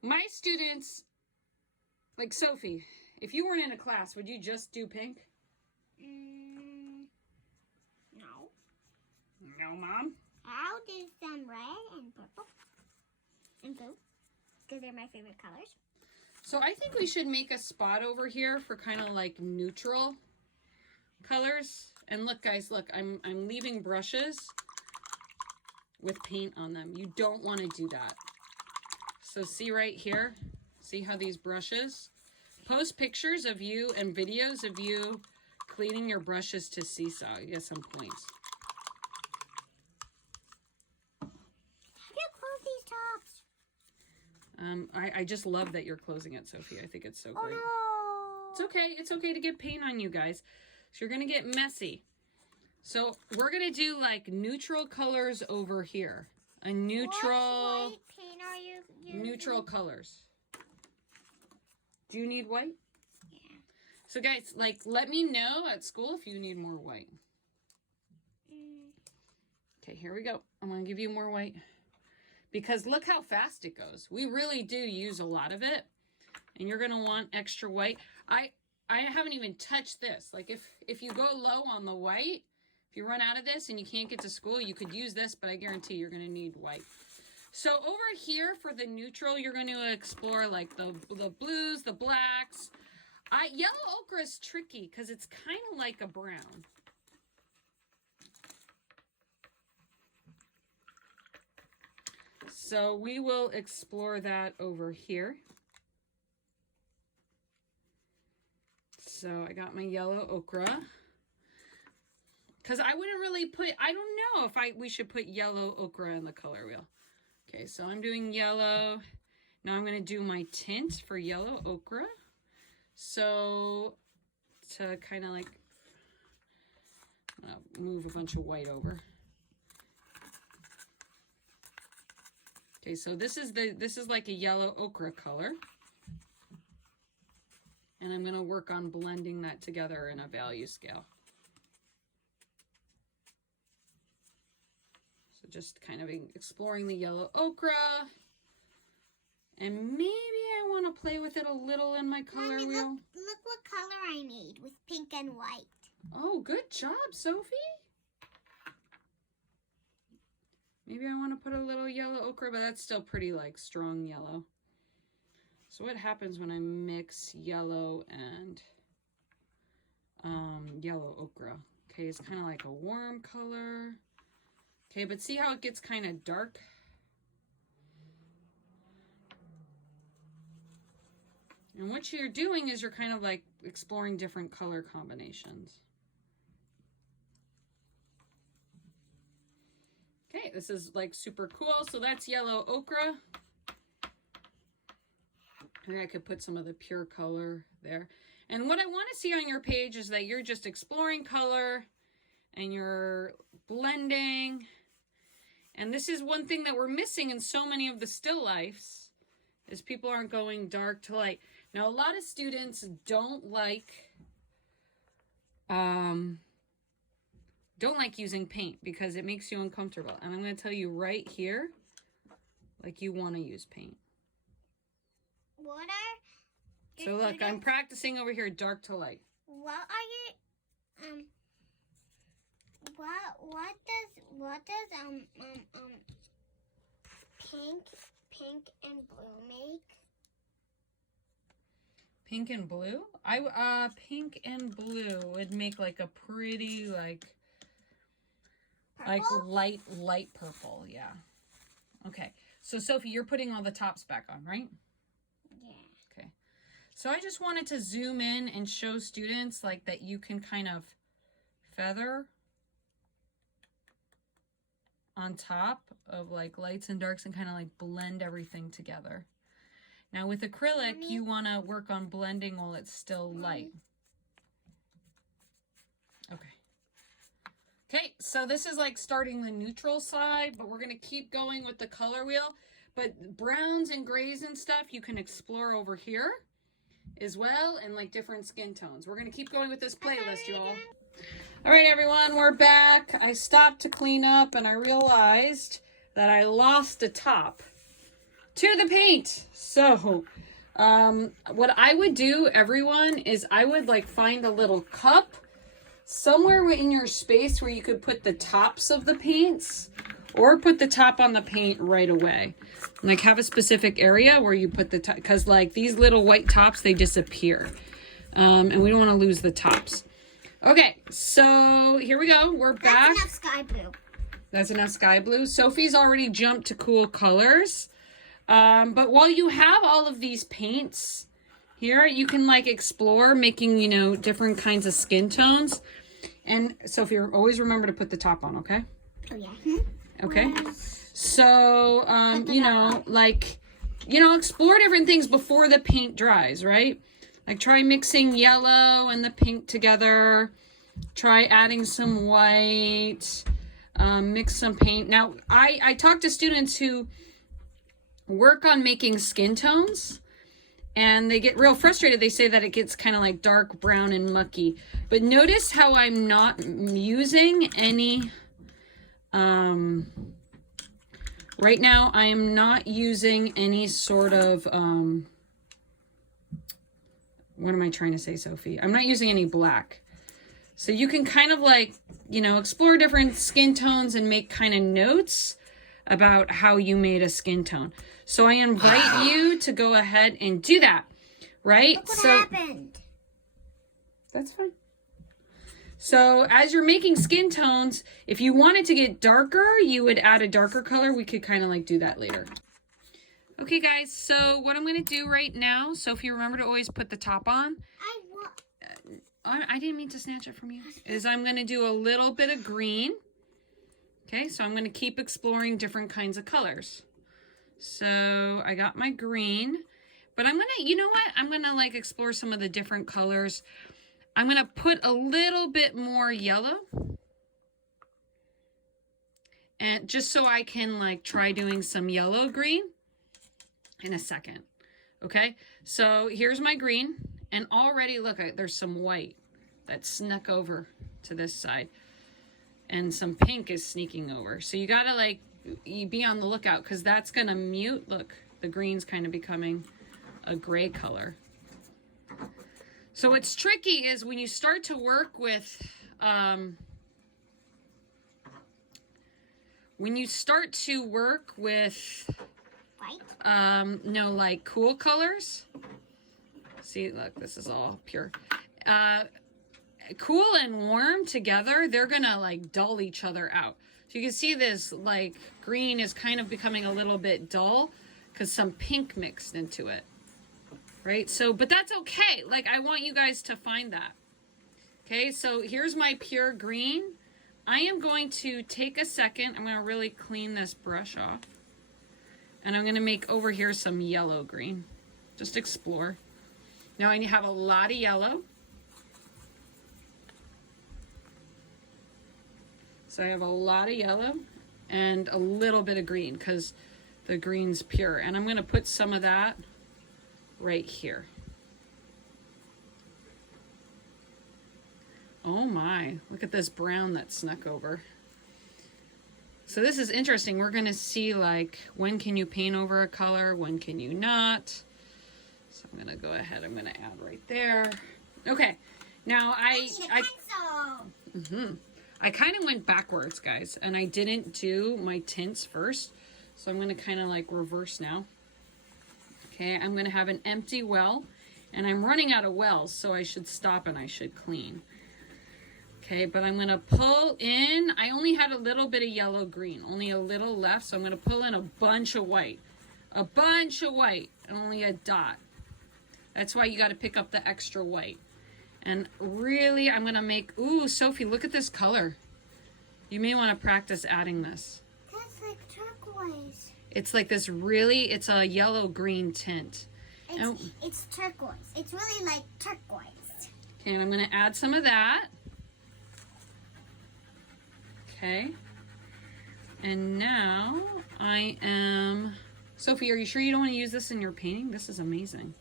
My students, like Sophie, if you weren't in a class, would you just do pink? No. No, Mom? I'll do some red and purple and blue because they're my favorite colors. So I think we should make a spot over here for kind of like neutral colors. And look, guys, look, I'm leaving brushes with paint on them. You don't want to do that. So see right here, see how these brushes, post pictures of you and videos of you cleaning your brushes to seesaw. You get some points. I just love that you're closing it, Sophie. I think it's so great. Oh, no. It's okay. It's okay to get paint on you guys. So you're going to get messy. So we're going to do like neutral colors over here. A neutral... What white paint are you using? Neutral colors. Do you need white? Yeah. So guys, like, let me know at school if you need more white. Okay, here we go. I'm going to give you more white. Because look how fast it goes. We really do use a lot of it. And you're going to want extra white. I haven't even touched this. Like if you go low on the white, if you run out of this and you can't get to school, you could use this, but I guarantee you're going to need white. So over here for the neutral, you're going to explore like the blues, the blacks. Yellow ochre is tricky because it's kind of like a brown. So we will explore that over here. So I got my yellow ochre. Because I wouldn't really put, I don't know if we should put yellow ochre in the color wheel. Okay, so I'm doing yellow. Now I'm going to do my tint for yellow ochre. So to kind of like move a bunch of white over. Okay, so this is like a yellow ochre color. And I'm going to work on blending that together in a value scale. So just kind of exploring the yellow ochre. And maybe I want to play with it a little in my color Mommy, wheel. Look what color I made with pink and white. Oh, good job, Sophie. Maybe I want to put a little yellow ochre, but that's still pretty like strong yellow. So what happens when I mix yellow and yellow ochre? Okay, it's kind of like a warm color. Okay, but see how it gets kind of dark? And what you're doing is you're kind of like exploring different color combinations. This is like super cool. So that's yellow ochre. And I could put some of the pure color there. And what I want to see on your page is that you're just exploring color and you're blending. And this is one thing that we're missing in so many of the still lifes is people aren't going dark to light. Now, a lot of students don't like using paint because it makes you uncomfortable. And I'm going to tell you right here, like you want to use paint. What are So look, I'm practicing over here, dark to light. What are you what does pink and blue make? Pink and blue? Pink and blue would make like a pretty Purple? light purple, yeah. Okay. So Sophie, you're putting all the tops back on, right? Yeah. Okay. So I just wanted to zoom in and show students like that you can kind of feather on top of like lights and darks and kind of like blend everything together. Now with acrylic, you want to work on blending while it's still light. Okay. Okay, so this is like starting the neutral side, but we're going to keep going with the color wheel. But browns and grays and stuff, you can explore over here as well, and like different skin tones. We're going to keep going with this playlist, you all. All right, everyone, we're back. I stopped to clean up and I realized that I lost a top to the paint. So what I would do, everyone, is I would like find a little cup somewhere in your space where you could put the tops of the paints or put the top on the paint right away. Like have a specific area where you put the top, because like these little white tops, they disappear. And we don't want to lose the tops. Okay, so here we go. We're back. That's enough sky blue. That's enough sky blue. Sophie's already jumped to cool colors. But while you have all of these paints here, you can like explore making, you know, different kinds of skin tones. And Sophie, always remember to put the top on, okay? Oh, yeah. Okay. So, you know, like, you know, explore different things before the paint dries, right? Like try mixing yellow and the pink together. Try adding some white. Mix some paint. Now, I talk to students who work on making skin tones and they get real frustrated. They say that it gets kind of like dark brown and mucky. But notice how I'm not using any, right now I am not using any sort of, what am I trying to say, Sophie? I'm not using any black. So you can kind of like, you know, explore different skin tones and make kind of notes about how you made a skin tone. So I invite you to go ahead and do that, right? Look what happened. That's fine. So as you're making skin tones, if you wanted to get darker, you would add a darker color. We could kind of like do that later. Okay, guys, so what I'm going to do right now, Sophie, remember to always put the top on. I didn't mean to snatch it from you. Is I'm going to do a little bit of green. Okay, so I'm going to keep exploring different kinds of colors. So I got my green, but I'm going to, you know what? I'm going to like explore some of the different colors. I'm going to put a little bit more yellow. And just so I can like try doing some yellow green in a second. Okay, so here's my green. And already, look, there's some white that snuck over to this side. And some pink is sneaking over. So you gotta like, you be on the lookout because that's gonna mute. Look, the green's kind of becoming a gray color. So what's tricky is when you start to work with, White? no, like cool colors. See, look, this is all pure. Cool and warm together, they're gonna like dull each other out. So you can see this like green is kind of becoming a little bit dull because some pink mixed into it, right? So, but that's okay. Like I want you guys to find that. Okay, so here's my pure green. I am going to take a second. I'm going to really clean this brush off. And I'm going to make over here some yellow green. Just explore. Now I have a lot of yellow. So I have a lot of yellow and a little bit of green because the green's pure. And I'm going to put some of that right here. Oh my, look at this brown that snuck over. So this is interesting. We're going to see like when can you paint over a color, when can you not. So I'm going to go ahead, I'm going to add right there. Okay, now I kind of went backwards, guys, and I didn't do my tints first. So I'm going to kind of like reverse now. Okay, I'm going to have an empty well, and I'm running out of wells, so I should stop and I should clean. Okay, but I'm going to pull in, I only had a little bit of yellow green, only a little left, so I'm going to pull in a bunch of white. A bunch of white, only a dot. That's why you got to pick up the extra white. And really, I'm going to make, ooh, Sophie, look at this color. You may want to practice adding this. That's like turquoise. It's like this really, it's a yellow-green tint. It's turquoise. It's really like turquoise. Okay, and I'm going to add some of that. Okay. And now I am... Sophie, are you sure you don't want to use this in your painting? This is amazing.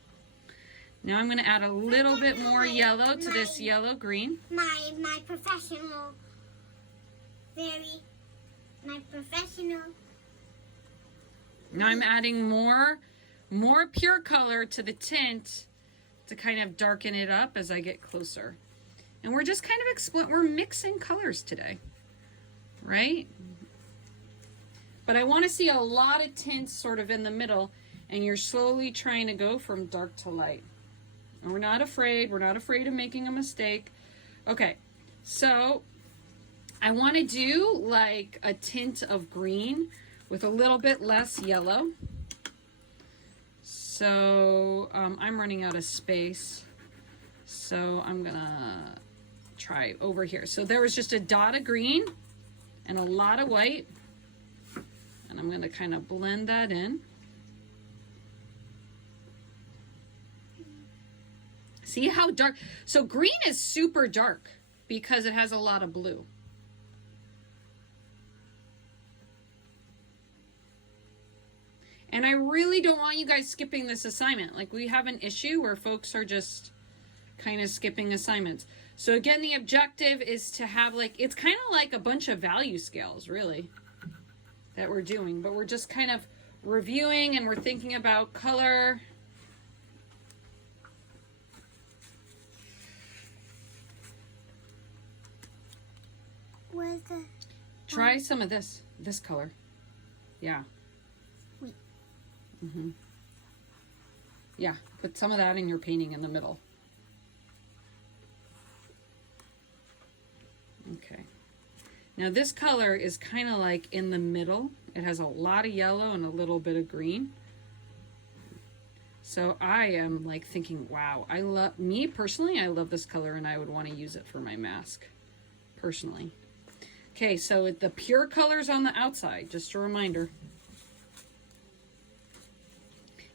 Now I'm going to add a little bit more yellow to this yellow-green. My professional... Now I'm adding more pure color to the tint to kind of darken it up as I get closer. And we're just kind of we're mixing colors today, right? But I want to see a lot of tints sort of in the middle, and you're slowly trying to go from dark to light. And we're not afraid of making a mistake. Okay, so I want to do like a tint of green with a little bit less yellow. So I'm running out of space. So I'm gonna try over here. So there was just a dot of green and a lot of white. And I'm gonna kind of blend that in. See how dark? So green is super dark because it has a lot of blue. And I really don't want you guys skipping this assignment. Like, we have an issue where folks are just kind of skipping assignments. So again, the objective is to have like, it's kind of like a bunch of value scales, really, that we're doing. But we're just kind of reviewing and we're thinking about color. Where's the... Try some of this color. Yeah. Mm-hmm. Yeah, put some of that in your painting in the middle. Okay. Now this color is kind of like in the middle. It has a lot of yellow and a little bit of green. So I am like thinking, wow, me personally, I love this color and I would want to use it for my mask, personally. Okay, so the pure color's on the outside, just a reminder.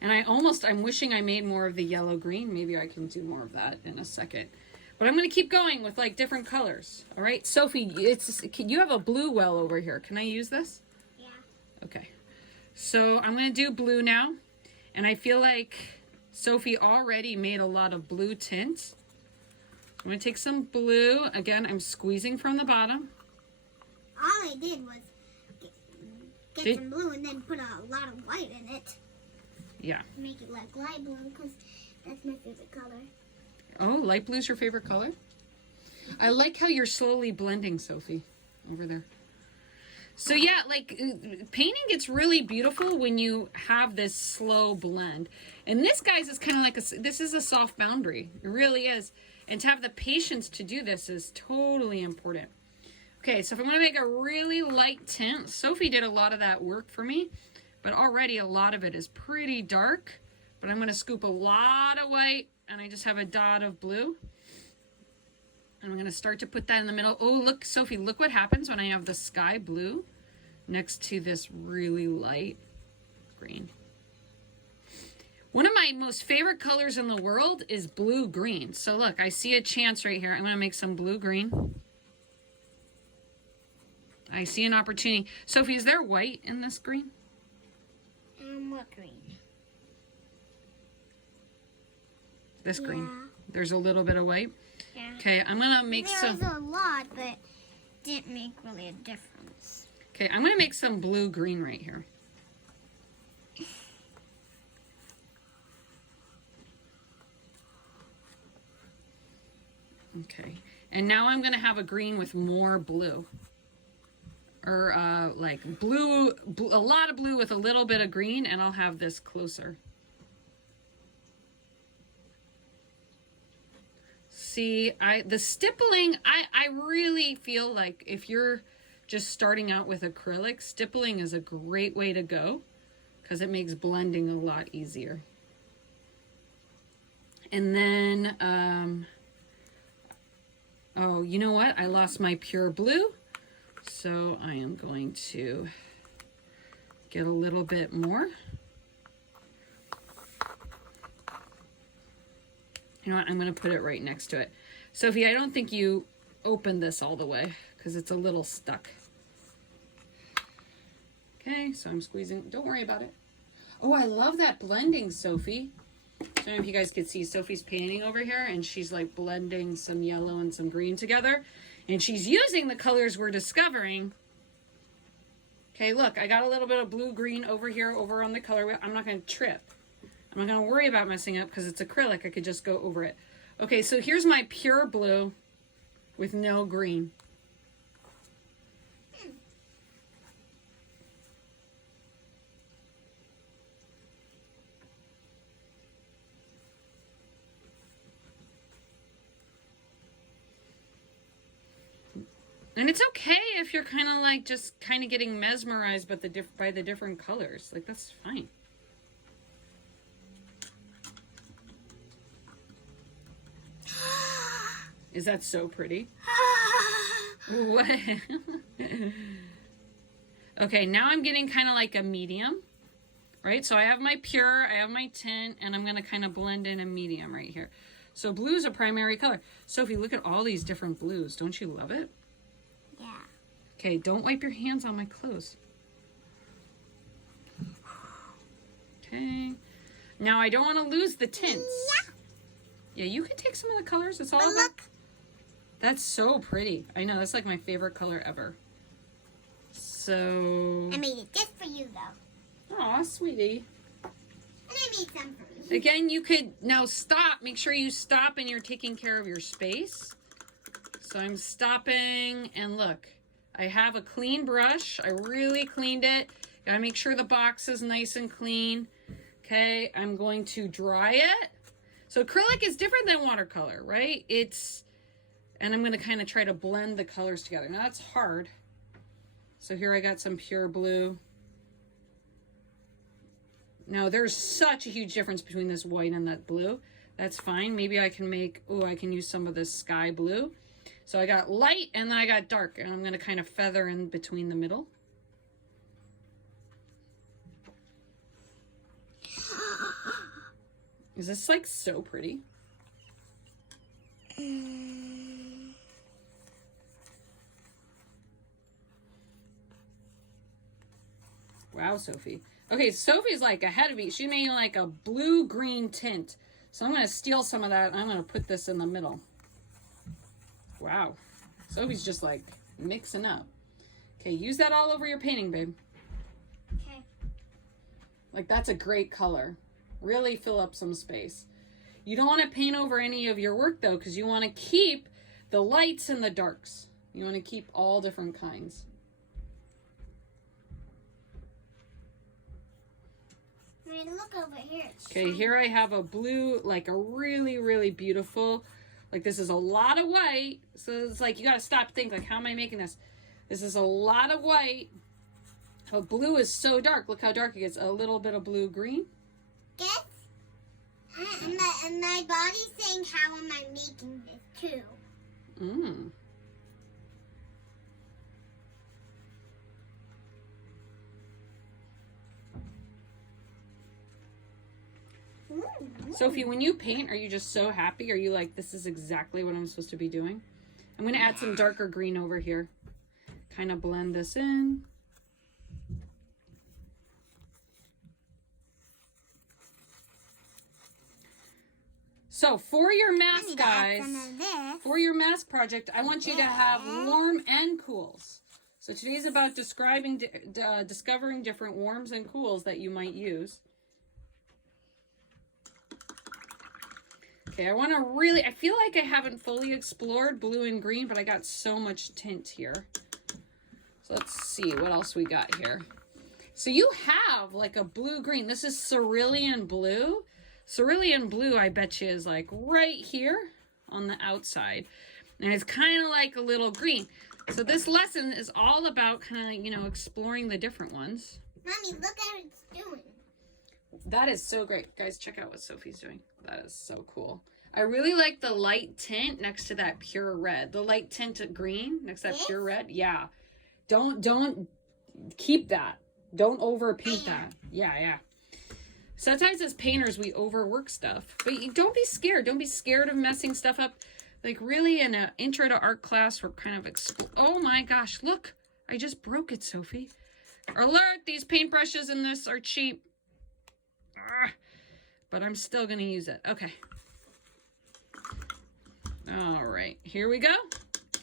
And I'm wishing I made more of the yellow green. Maybe I can do more of that in a second. But I'm going to keep going with like different colors. All right, Sophie, you have a blue well over here. Can I use this? Yeah. Okay. So I'm going to do blue now. And I feel like Sophie already made a lot of blue tints. I'm going to take some blue. Again, I'm squeezing from the bottom. All I did was get some blue and then put a lot of white in it. Yeah. Make it like light blue because that's my favorite color. Oh, light blue's your favorite color? I like how you're slowly blending, Sophie, over there. So yeah, like painting gets really beautiful when you have this slow blend. And this, guys, is kind of like this is a soft boundary. It really is. And to have the patience to do this is totally important. Okay, so if I'm going to make a really light tint, Sophie did a lot of that work for me. But already a lot of it is pretty dark. But I'm going to scoop a lot of white, and I just have a dot of blue. And I'm going to start to put that in the middle. Oh, look, Sophie, look what happens when I have the sky blue next to this really light green. One of my most favorite colors in the world is blue-green. So look, I see a chance right here. I'm going to make some blue-green. I see an opportunity. Sophie, is there white in this green? What green? This green. Yeah. There's a little bit of white. Yeah. Okay, I'm going to make some... There's a lot, but didn't make really a difference. Okay, I'm going to make some blue-green right here. Okay, and now I'm going to have a green with more blue. Or like blue, a lot of blue with a little bit of green, and I'll have this closer. See, the stippling, I really feel like if you're just starting out with acrylic, stippling is a great way to go because it makes blending a lot easier. And then, oh, you know what? I lost my pure blue. So I am going to get a little bit more. You know what? I'm going to put it right next to it. Sophie, I don't think you opened this all the way because it's a little stuck. Okay, so I'm squeezing. Don't worry about it. Oh, I love that blending, Sophie. I don't know if you guys could see Sophie's painting over here, and she's like blending some yellow and some green together. And she's using the colors we're discovering. Okay, look, I got a little bit of blue-green over here, over on the color wheel. I'm not going to trip. I'm not going to worry about messing up because it's acrylic. I could just go over it. Okay, so here's my pure blue with no green. And it's okay if you're kind of like just kind of getting mesmerized by the different colors. Like, that's fine. Is that so pretty? What? Okay, now I'm getting kind of like a medium, right? So I have my pure, I have my tint, and I'm going to kind of blend in a medium right here. So blue is a primary color. Sophie, look at all these different blues. Don't you love it? Yeah. Okay, don't wipe your hands on my clothes. Okay. Now I don't want to lose the tints. Yeah, you can take some of the colors. It's all about... Look. That's so pretty. I know, that's like my favorite color ever. So... I made it just for you, though. Aw, sweetie. And I made some for you. Again, you could... Now stop. Make sure you stop and you're taking care of your space. So I'm stopping, and look. I have a clean brush. I really cleaned it. Gotta make sure the box is nice and clean. Okay, I'm going to dry it. So acrylic is different than watercolor, right? And I'm going to kind of try to blend the colors together. Now that's hard. So here I got some pure blue. Now there's such a huge difference between this white and that blue. That's fine. Maybe I can make, I can use some of this sky blue. So I got light and then I got dark, and I'm going to kind of feather in between the middle. Is this like so pretty? Wow, Sophie. Okay, Sophie's like ahead of me. She made like a blue-green tint. So I'm going to steal some of that and I'm going to put this in the middle. Wow. Sophie's just like mixing up. Okay, use that all over your painting, babe. Okay. Like, that's a great color. Really fill up some space. You don't want to paint over any of your work, though, because you want to keep the lights and the darks. You want to keep all different kinds. I mean, look over here. Okay, here I have a blue, like a really, really beautiful, like this is a lot of white. So it's like, you got to stop and think, like, how am I making this? This is a lot of white. Oh, blue is so dark. Look how dark it gets. A little bit of blue-green. Yes. And my body's saying, how am I making this too? Mm. Sophie, when you paint, are you just so happy? Are you like, this is exactly what I'm supposed to be doing? I'm going to add some darker green over here. Kind of blend this in. So for your mask, guys, for your mask project, I want you to have warm and cools. So today's about describing, discovering different warms and cools that you might use. Okay, I feel like I haven't fully explored blue and green, but I got so much tint here. So let's see what else we got here. So you have like a blue-green. This is cerulean blue. Cerulean blue, I bet you, is like right here on the outside. And it's kind of like a little green. So this lesson is all about kind of, you know, exploring the different ones. Mommy, look at what it's doing. That is so great. Guys, check out what Sophie's doing. That is so cool. I really like the light tint next to that pure red. The light tint of green next to that pure red. Yeah. Don't keep that. Don't overpaint that. Yeah. Sometimes as painters, we overwork stuff. But don't be scared. Don't be scared of messing stuff up. Like really in an intro to art class, we're kind of oh my gosh, look. I just broke it, Sophie. Alert, these paintbrushes in this are cheap. But I'm still going to use it. Okay. All right, here we go.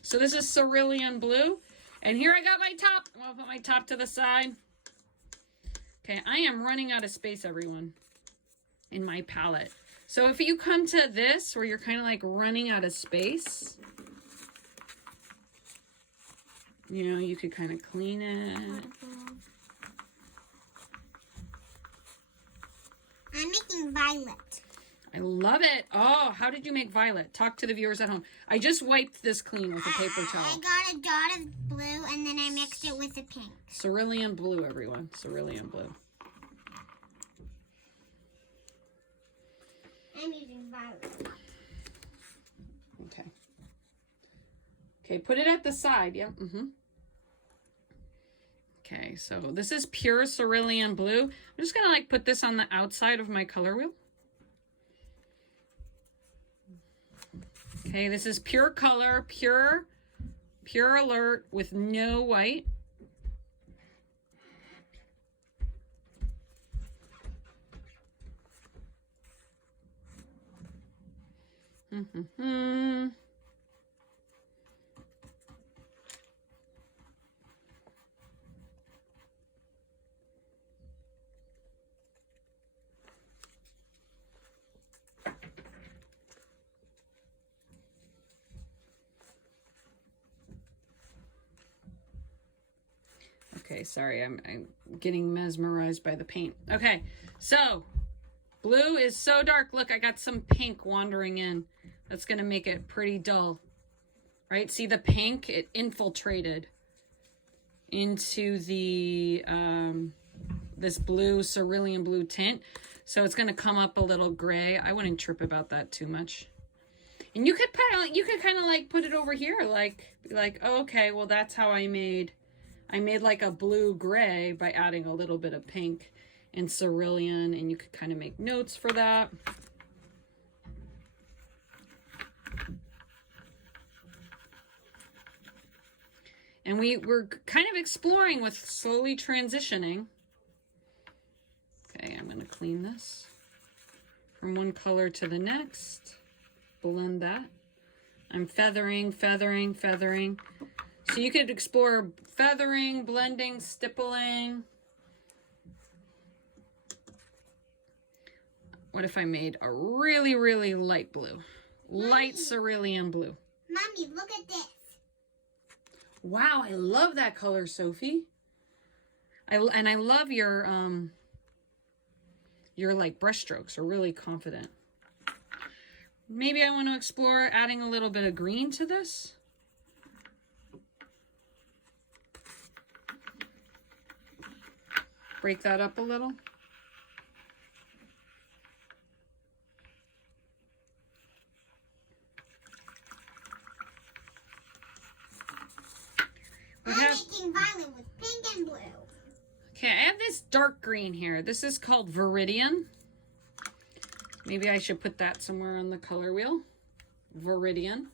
So this is cerulean blue. And here I got my top. I'm going to put my top to the side. Okay, I am running out of space, everyone, in my palette. So if you come to this, where you're kind of like running out of space, you know, you could kind of clean it. I'm making violet. I love it. Oh, how did you make violet? Talk to the viewers at home. I just wiped this clean with a paper towel. I got a dot of blue and then I mixed it with the pink. Cerulean blue, everyone. Cerulean blue. I'm using violet. Okay. Okay, put it at the side. Yep. Okay, so this is pure cerulean blue. I'm just going to like put this on the outside of my color wheel. Okay, this is pure color, pure alert with no white. Okay, sorry, I'm getting mesmerized by the paint. Okay, so blue is so dark. Look, I got some pink wandering in. That's going to make it pretty dull, right? See the pink? It infiltrated into the this blue, cerulean blue tint. So it's going to come up a little gray. I wouldn't trip about that too much. And you could kind of like put it over here, like oh, okay, well that's how I made like a blue gray by adding a little bit of pink and cerulean, and you could kind of make notes for that. And we're kind of exploring with slowly transitioning. Okay, I'm going to clean this from one color to the next. Blend that. I'm feathering. So you could explore feathering, blending, stippling. What if I made a really, really light blue? Mommy. Light cerulean blue. Mommy, look at this. Wow, I love that color, Sophie. I love your like brush strokes are really confident. Maybe I want to explore adding a little bit of green to this. Break that up a little. green violet with pink and blue. Okay, I have this dark green here. This is called Viridian. Maybe I should put that somewhere on the color wheel. Viridian.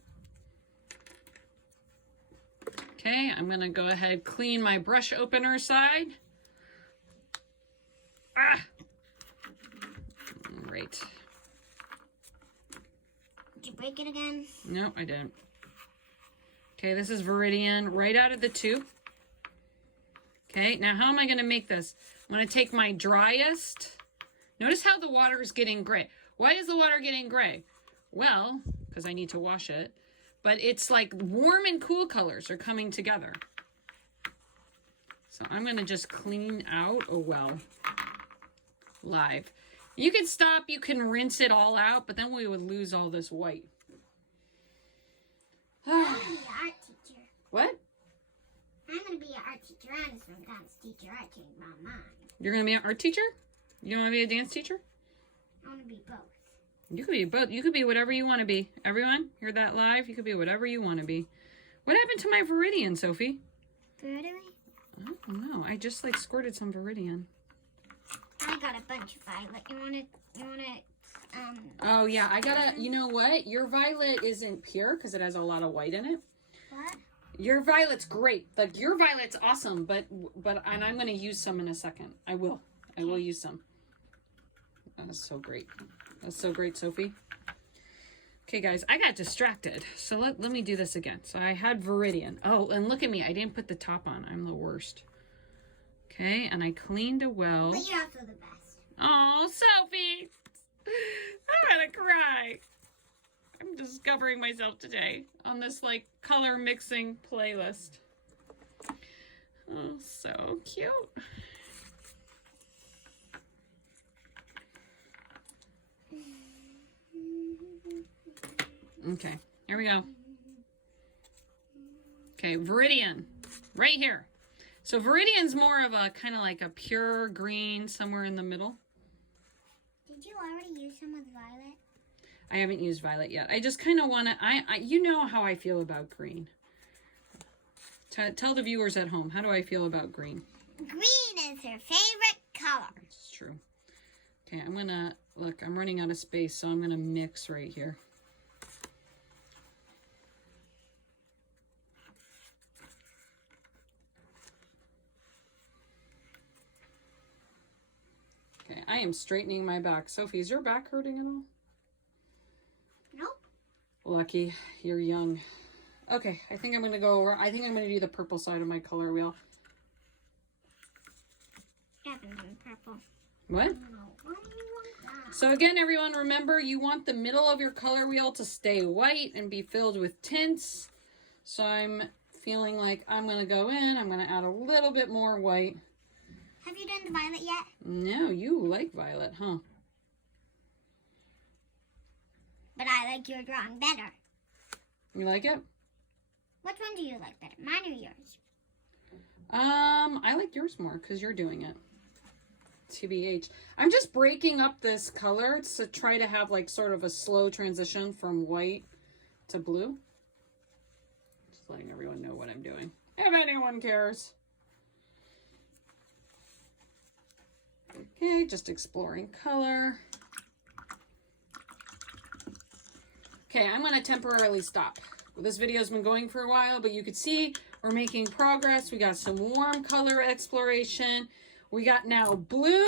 Okay, I'm gonna go ahead, clean my brush opener side. Ah! All right. Did you break it again? No, I didn't. Okay, this is Viridian right out of the tube. Okay, now how am I gonna make this? I'm gonna take my driest. Notice how the water is getting gray. Why is the water getting gray? Well, because I need to wash it. But it's like warm and cool colors are coming together. So I'm gonna just clean out, oh well, live. You can stop, you can rinse it all out, but then we would lose all this white. I'm gonna be an art teacher. What? I'm gonna be an art teacher and a swim dance teacher. I changed my mind. You're gonna be an art teacher? You don't wanna be a dance teacher? I wanna be both. You could be both. You could be whatever you want to be. Everyone, hear that live? You could be whatever you want to be. What happened to my Viridian, Sophie? Viridian? I don't know. I just like squirted some Viridian. I got a bunch of violet. You wanna Oh yeah, I gotta, you know what? Your violet isn't pure because it has a lot of white in it. What? Your violet's great. Like your violet's awesome, but and I'm gonna use some in a second. I will use some. That is so great. That's so great, Sophie. Okay, guys, I got distracted. So let me do this again. So I had Viridian. Oh, and look at me. I didn't put the top on. I'm the worst. Okay, and I cleaned it well. But you're also the best. Oh, Sophie. I'm gonna cry. I'm discovering myself today on this, like, color mixing playlist. Oh, so cute. Okay, here we go. Okay, Viridian, right here. So Viridian's more of a kind of like a pure green, somewhere in the middle. Did you already use some of the violet? I haven't used violet yet. I just kind of want to, you know how I feel about green. Tell the viewers at home, how do I feel about green? Green is her favorite color. It's true. Okay, I'm gonna, look, I'm running out of space, so I'm gonna mix right here. Okay, I am straightening my back. Sophie, is your back hurting at all? Nope. Lucky, you're young. Okay, I think I'm gonna go over, I think I'm gonna do the purple side of my color wheel. Purple. What? So again, everyone, remember you want the middle of your color wheel to stay white and be filled with tints. So I'm feeling like I'm gonna go in, I'm gonna add a little bit more white. Have you done the violet yet? No, you like violet, huh? But I like your drawing better. You like it? Which one do you like better, mine or yours? I like yours more because you're doing it. TBH. I'm just breaking up this color to try to have like sort of a slow transition from white to blue. Just letting everyone know what I'm doing, if anyone cares. Okay, just exploring color. Okay, I'm going to temporarily stop. Well, this video has been going for a while, but you can see we're making progress. We got some warm color exploration. We got now blue,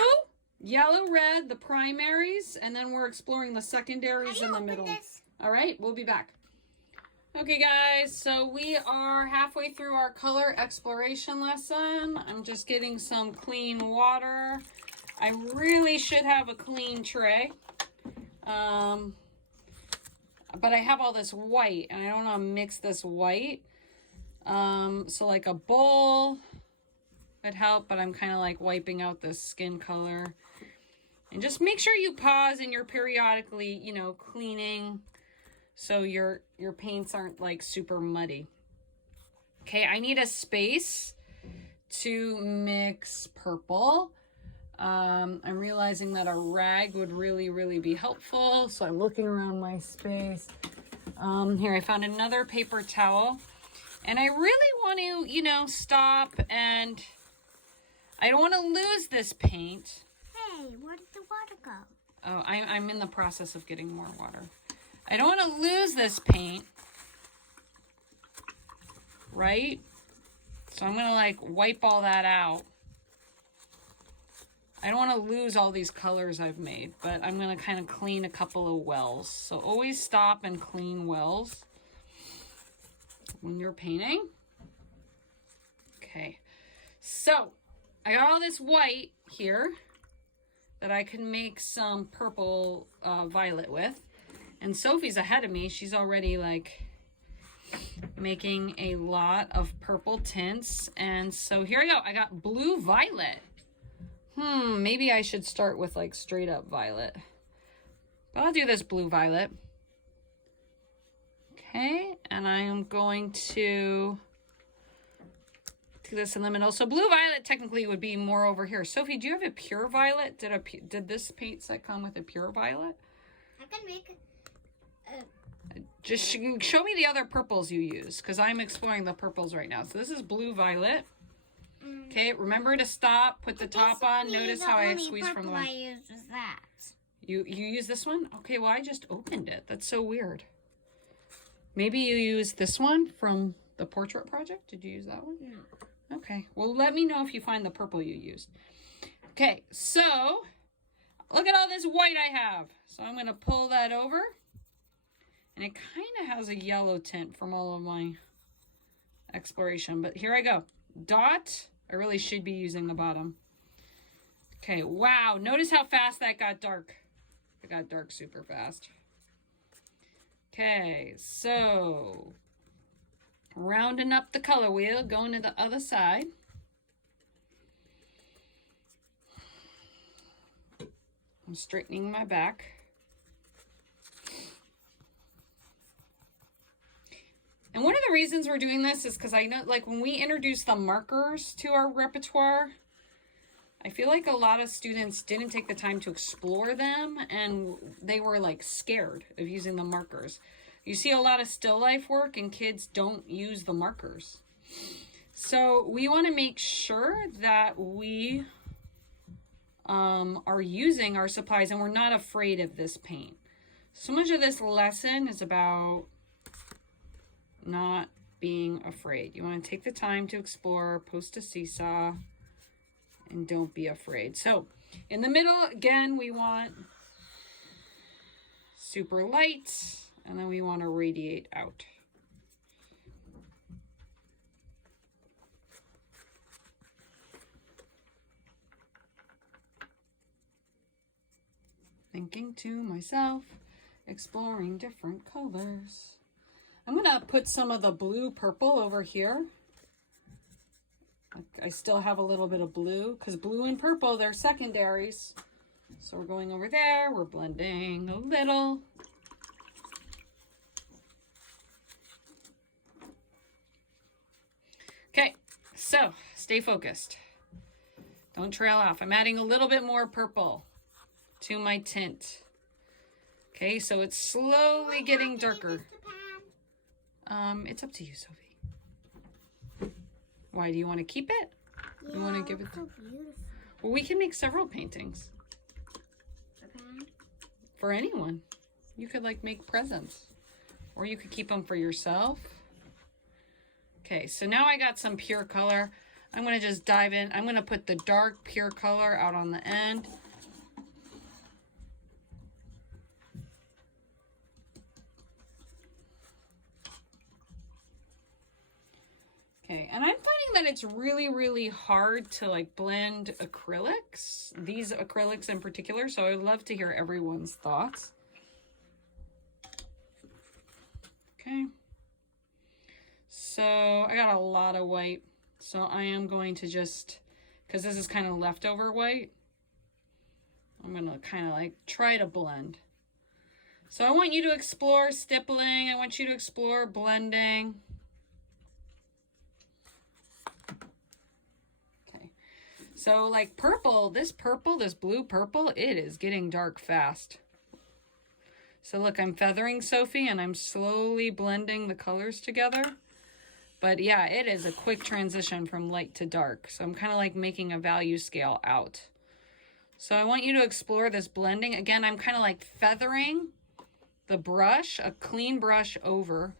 yellow, red, the primaries, and then we're exploring the secondaries in the middle. All right, we'll be back. Okay, guys, so we are halfway through our color exploration lesson. I'm just getting some clean water. I really should have a clean tray. But I have all this white, and I don't want to mix this white. So like a bowl would help, but I'm kind of like wiping out this skin color. And just make sure you pause and you're periodically, you know, cleaning so your paints aren't like super muddy. Okay, I need a space to mix purple. I'm realizing that a rag would really be helpful, so I'm looking around my space. Here, I found another paper towel, And I really want to, you know, stop, and I don't want to lose this paint. Hey, where did the water go? Oh, I'm in the process of getting more water. I don't want to lose this paint, right? So I'm going to like wipe all that out. I don't want to lose all these colors I've made, but I'm going to kind of clean a couple of wells. So always stop and clean wells when you're painting. Okay, so I got all this white here that I can make some purple violet with. And Sophie's ahead of me. She's already like making a lot of purple tints. And so here I go. I got blue violet. Maybe I should start with like straight up violet. But I'll do this blue violet. Okay, and I am going to do this in the middle. So blue violet technically would be more over here. Sophie, do you have a pure violet? Did this paint set come with a pure violet? I can make Just show me the other purples you use, because I'm exploring the purples right now. So this is blue violet. Okay, remember to stop, put the top on. Notice how I squeeze from the one. I used was that. You use this one? Okay, well I just opened it. That's so weird. Maybe you used this one from the portrait project? Did you use that one? No. Okay, well let me know if you find the purple you used. Okay, so look at all this white I have. So I'm going to pull that over. And it kind of has a yellow tint from all of my exploration. But here I go. Dot. I really should be using the bottom. Okay, wow. Notice how fast that got dark. It got dark super fast. Okay, so rounding up the color wheel, going to the other side. I'm straightening my back. And one of the reasons we're doing this is because I know, like, when we introduce the markers to our repertoire, I feel like a lot of students didn't take the time to explore them, and they were, like, scared of using the markers. You see a lot of still life work, and kids don't use the markers. So we want to make sure that we are using our supplies, and we're not afraid of this paint. So much of this lesson is about not being afraid. You want to take the time to explore, post a seesaw, and don't be afraid. So in the middle, again, we want super light, and then we want to radiate out. Thinking to myself, exploring different colors. I'm going to put some of the blue purple over here. I still have a little bit of blue because blue and purple, they're secondaries. So we're going over there. We're blending a little. Okay, so stay focused. Don't trail off. I'm adding a little bit more purple to my tint. Okay, so it's slowly getting darker. It's up to you, Sophie. Why, do you want to keep it? Yeah, You want to give it? so beautiful. Well, we can make several paintings Okay. for anyone. You could like make presents, or you could keep them for yourself. Okay, so now I got some pure color. I'm going to just dive in. I'm going to put the dark pure color out on the end. Okay, and I'm finding that it's really, really hard to like blend acrylics, these acrylics in particular, so I would love to hear everyone's thoughts. Okay, so I got a lot of white, so I am going to just, because this is kind of leftover white, I'm going to kind of like try to blend. So I want you to explore stippling, I want you to explore blending. So like purple, this blue purple, it is getting dark fast. So look, I'm feathering Sophie and I'm slowly blending the colors together. But yeah, it is a quick transition from light to dark. So I'm kind of like making a value scale out. So I want you to explore this blending. Again, I'm kind of like feathering the brush, a clean brush over,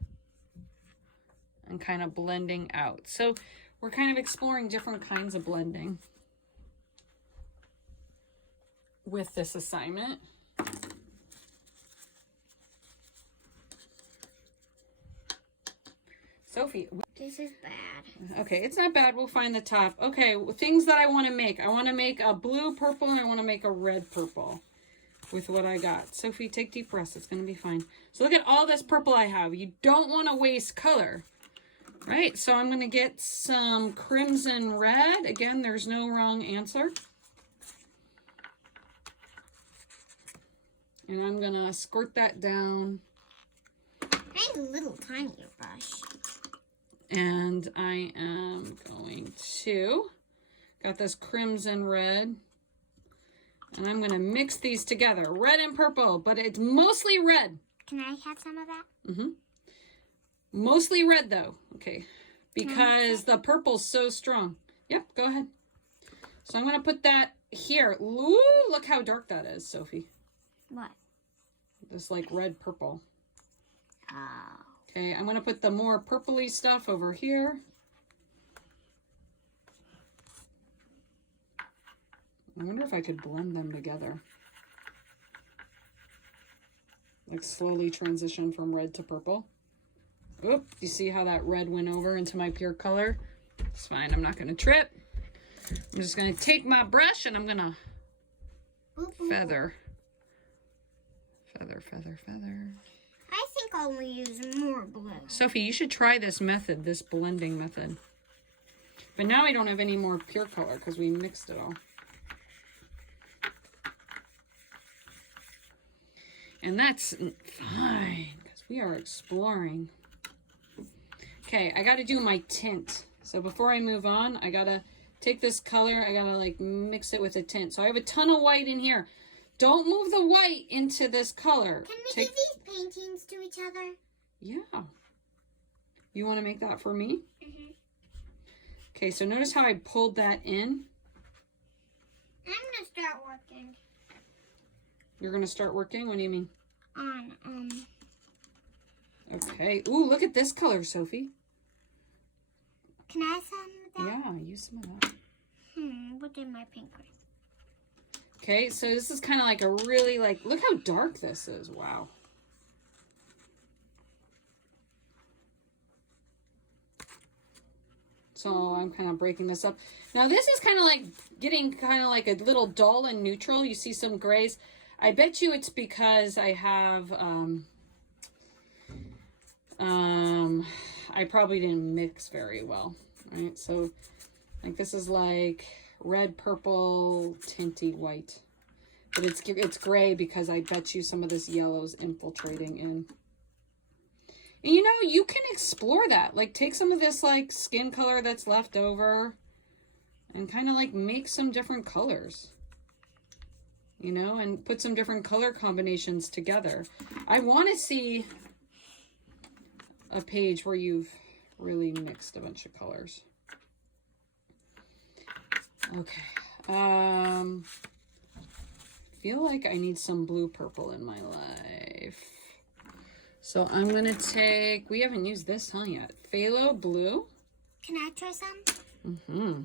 and kind of blending out. So we're kind of exploring different kinds of blending with this assignment. Sophie. This is bad. Okay, it's not bad. We'll find the top. Okay, things that I want to make. I want to make a blue purple and I want to make a red purple with what I got. Sophie, take deep breaths. It's going to be fine. So look at all this purple I have. You don't want to waste color, right? So I'm going to get some crimson red. Again, there's no wrong answer. And I'm going to squirt that down. I have a little tinier brush. And I am going to, got this crimson red, and I'm going to mix these together, red and purple, but it's mostly red. Can I have some of that? Mm-hmm. Mostly red though, okay, because the purple's so strong. Yep, go ahead. So I'm going to put that here. Ooh, look how dark that is, Sophie. What? This like red purple. Oh. Okay, I'm going to put the more purpley stuff over here. I wonder if I could blend them together. Like slowly transition from red to purple. Oop, you see how that red went over into my pure color? It's fine, I'm not going to trip. I'm just going to take my brush and I'm going to feather. Feather, feather, feather. I think I'll use more blue. Sophie, you should try this method, this blending method. But now I don't have any more pure color because we mixed it all. And that's fine because we are exploring. Okay, I got to do my tint. So before I move on, I got to take this color. I got to like mix it with a tint. So I have a ton of white in here. Don't move the white into this color. Can we give these paintings to each other? Yeah. You want to make that for me? Mm-hmm. Okay, so notice how I pulled that in. I'm going to start working. You're going to start working? What do you mean? On, Okay. Ooh, look at this color, Sophie. Can I have some of that? Yeah, use some of that. What did my pink one? Okay, so this is kind of like a really like, look how dark this is. Wow. So I'm kind of breaking this up. Now this is kind of like getting kind of like a little dull and neutral. You see some grays. I bet you it's because I have, I probably didn't mix very well, right? So like this is like red, purple, tinty white. But it's gray because I bet you some of this yellow's infiltrating in. And you know, you can explore that. Like take some of this like skin color that's left over and kind of like make some different colors. You know, and put some different color combinations together. I want to see a page where you've really mixed a bunch of colors. Okay. I feel like I need some blue purple in my life. So I'm going to take, we haven't used this, huh, yet. Phthalo blue. Can I try some? Mm-hmm.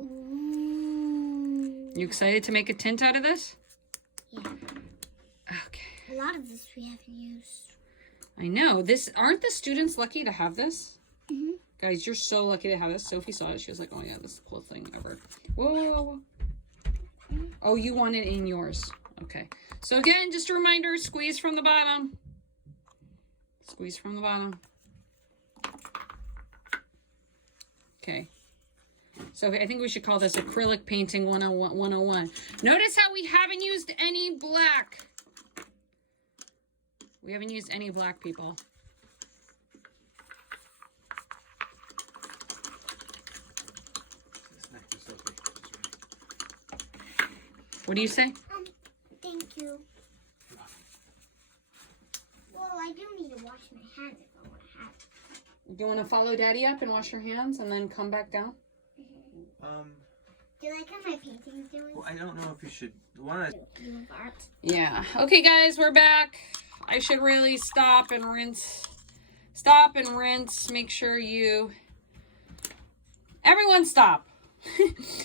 Ooh. You excited to make a tint out of this? Yeah. Okay. A lot of this we haven't used. I know. Aren't the students lucky to have this? Mm-hmm. Guys, you're so lucky to have this. Sophie saw it. She was like, oh yeah, this is the coolest thing ever. Whoa, whoa, whoa. Oh, you want it in yours. Okay. So again, just a reminder, squeeze from the bottom. Squeeze from the bottom. Okay. So I think we should call this acrylic painting 101. Notice how we haven't used any black. We haven't used any black, people. What do you say? Thank you. Well, I do need to wash my hands if I want to have Do you want to follow Daddy up and wash your hands and then come back down? Do you like how my painting's doing? Well, I don't know if you should want to. Yeah. Okay, guys, we're back. I should really stop and rinse. Stop and rinse. Make sure you... Everyone stop.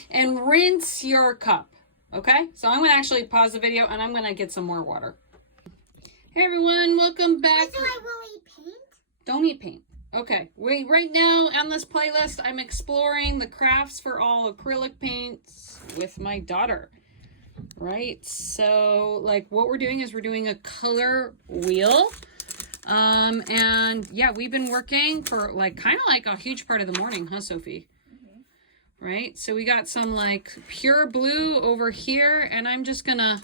And rinse your cup. Okay? So I'm going to actually pause the video and I'm going to get some more water. Hey, everyone. Welcome back. So I will eat paint? Don't eat paint. Okay, right now on this playlist, I'm exploring the crafts for all acrylic paints with my daughter, right? So, like, what we're doing is we're doing a color wheel. And yeah, we've been working for like, kind of like a huge part of the morning, huh, Sophie? Mm-hmm. Right? So we got some like pure blue over here, and I'm just gonna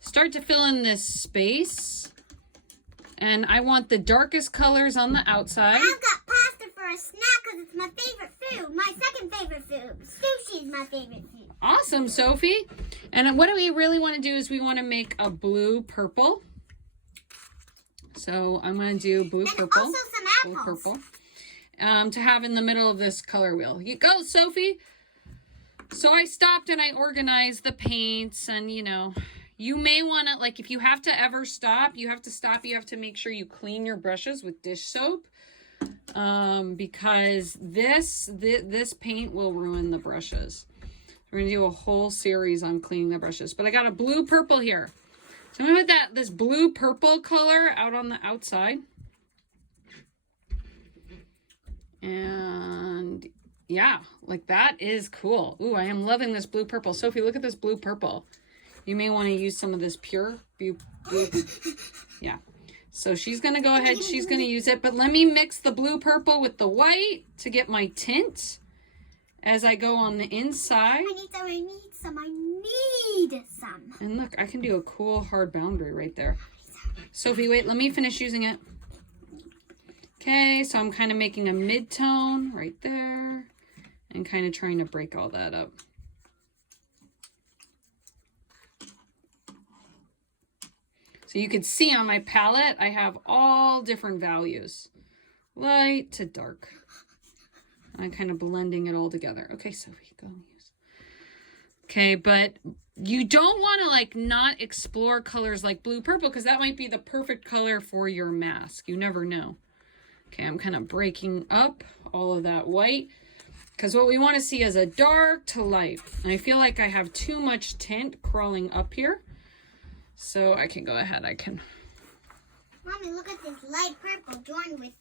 start to fill in this space. And I want the darkest colors on the outside. I've got pasta for a snack because it's my favorite food. My second favorite food. Sushi is my favorite food. Awesome, Sophie. And what do we really want to do is we want to make a blue purple. So I'm going to do blue purple. Also some apples. Blue purple. To have in the middle of this color wheel. You go, Sophie. So I stopped and I organized the paints, and you know, you may want to, like, if you have to ever stop, you have to make sure you clean your brushes with dish soap. Because this paint will ruin the brushes. We're going to do a whole series on cleaning the brushes. But I got a blue purple here. So I'm going to put this blue purple color out on the outside. And yeah, like that is cool. Ooh, I am loving this blue purple. Sophie, look at this blue purple. You may want to use some of this pure blue. Yeah. So she's going to go ahead. She's going to use it. But let me mix the blue purple with the white to get my tint as I go on the inside. I need some. And look, I can do a cool hard boundary right there. Sophie, wait, let me finish using it. Okay, so I'm kind of making a mid-tone right there and kind of trying to break all that up. So you can see on my palette, I have all different values. Light to dark. I'm kind of blending it all together. Okay, Sophie, go use. Okay, but you don't want to like not explore colors like blue purple because that might be the perfect color for your mask. You never know. Okay, I'm kind of breaking up all of that white because what we want to see is a dark to light. And I feel like I have too much tint crawling up here. So I can go ahead, I can. Mommy, look at this light purple joined with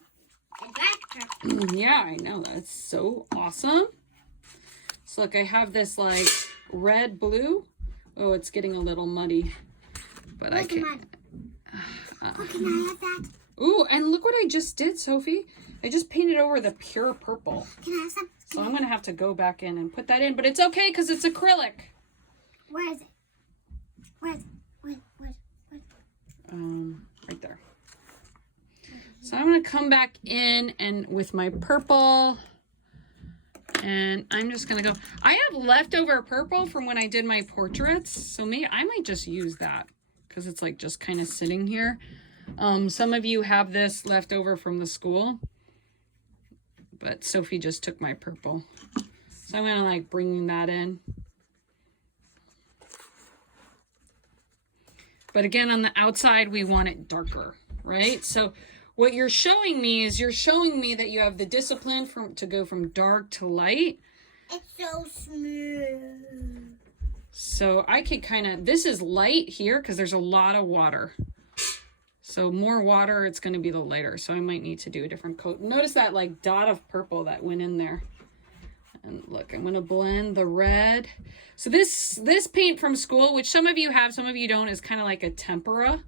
a dark purple. Yeah, I know, that's so awesome. So look, I have this like red blue. Oh, it's getting a little muddy. But I can. Oh, can I have that? Ooh, and look what I just did, Sophie. I just painted over the pure purple. Can I have some? So I'm gonna have to go back in and put that in, but it's okay because it's acrylic. Where is it? Where is it? Where? Right there. So I'm going to come back in and with my purple, and I'm just going to go. I have leftover purple from when I did my portraits, so maybe I might just use that because it's like just kind of sitting here. Some of you have this left over from the school, but Sophie just took my purple. So I'm going to like bring that in. But again, on the outside, we want it darker, right? So what you're showing me is you're showing me that you have the discipline to go from dark to light. It's so smooth. So I could kind of, this is light here because there's a lot of water. So more water, it's going to be the lighter. So I might need to do a different coat. Notice that like dot of purple that went in there. And look, I'm going to blend the red. So this paint from school, which some of you have, some of you don't, is kind of like a tempera.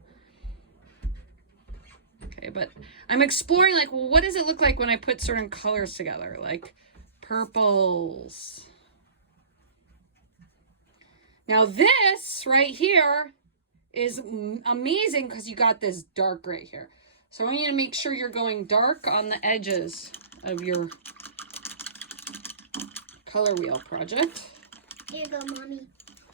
Okay, but I'm exploring like, well, what does it look like when I put certain colors together? Like purples. Now this right here is amazing because you got this dark right here. So I want you to make sure you're going dark on the edges of your color wheel project. Here you go, Mommy.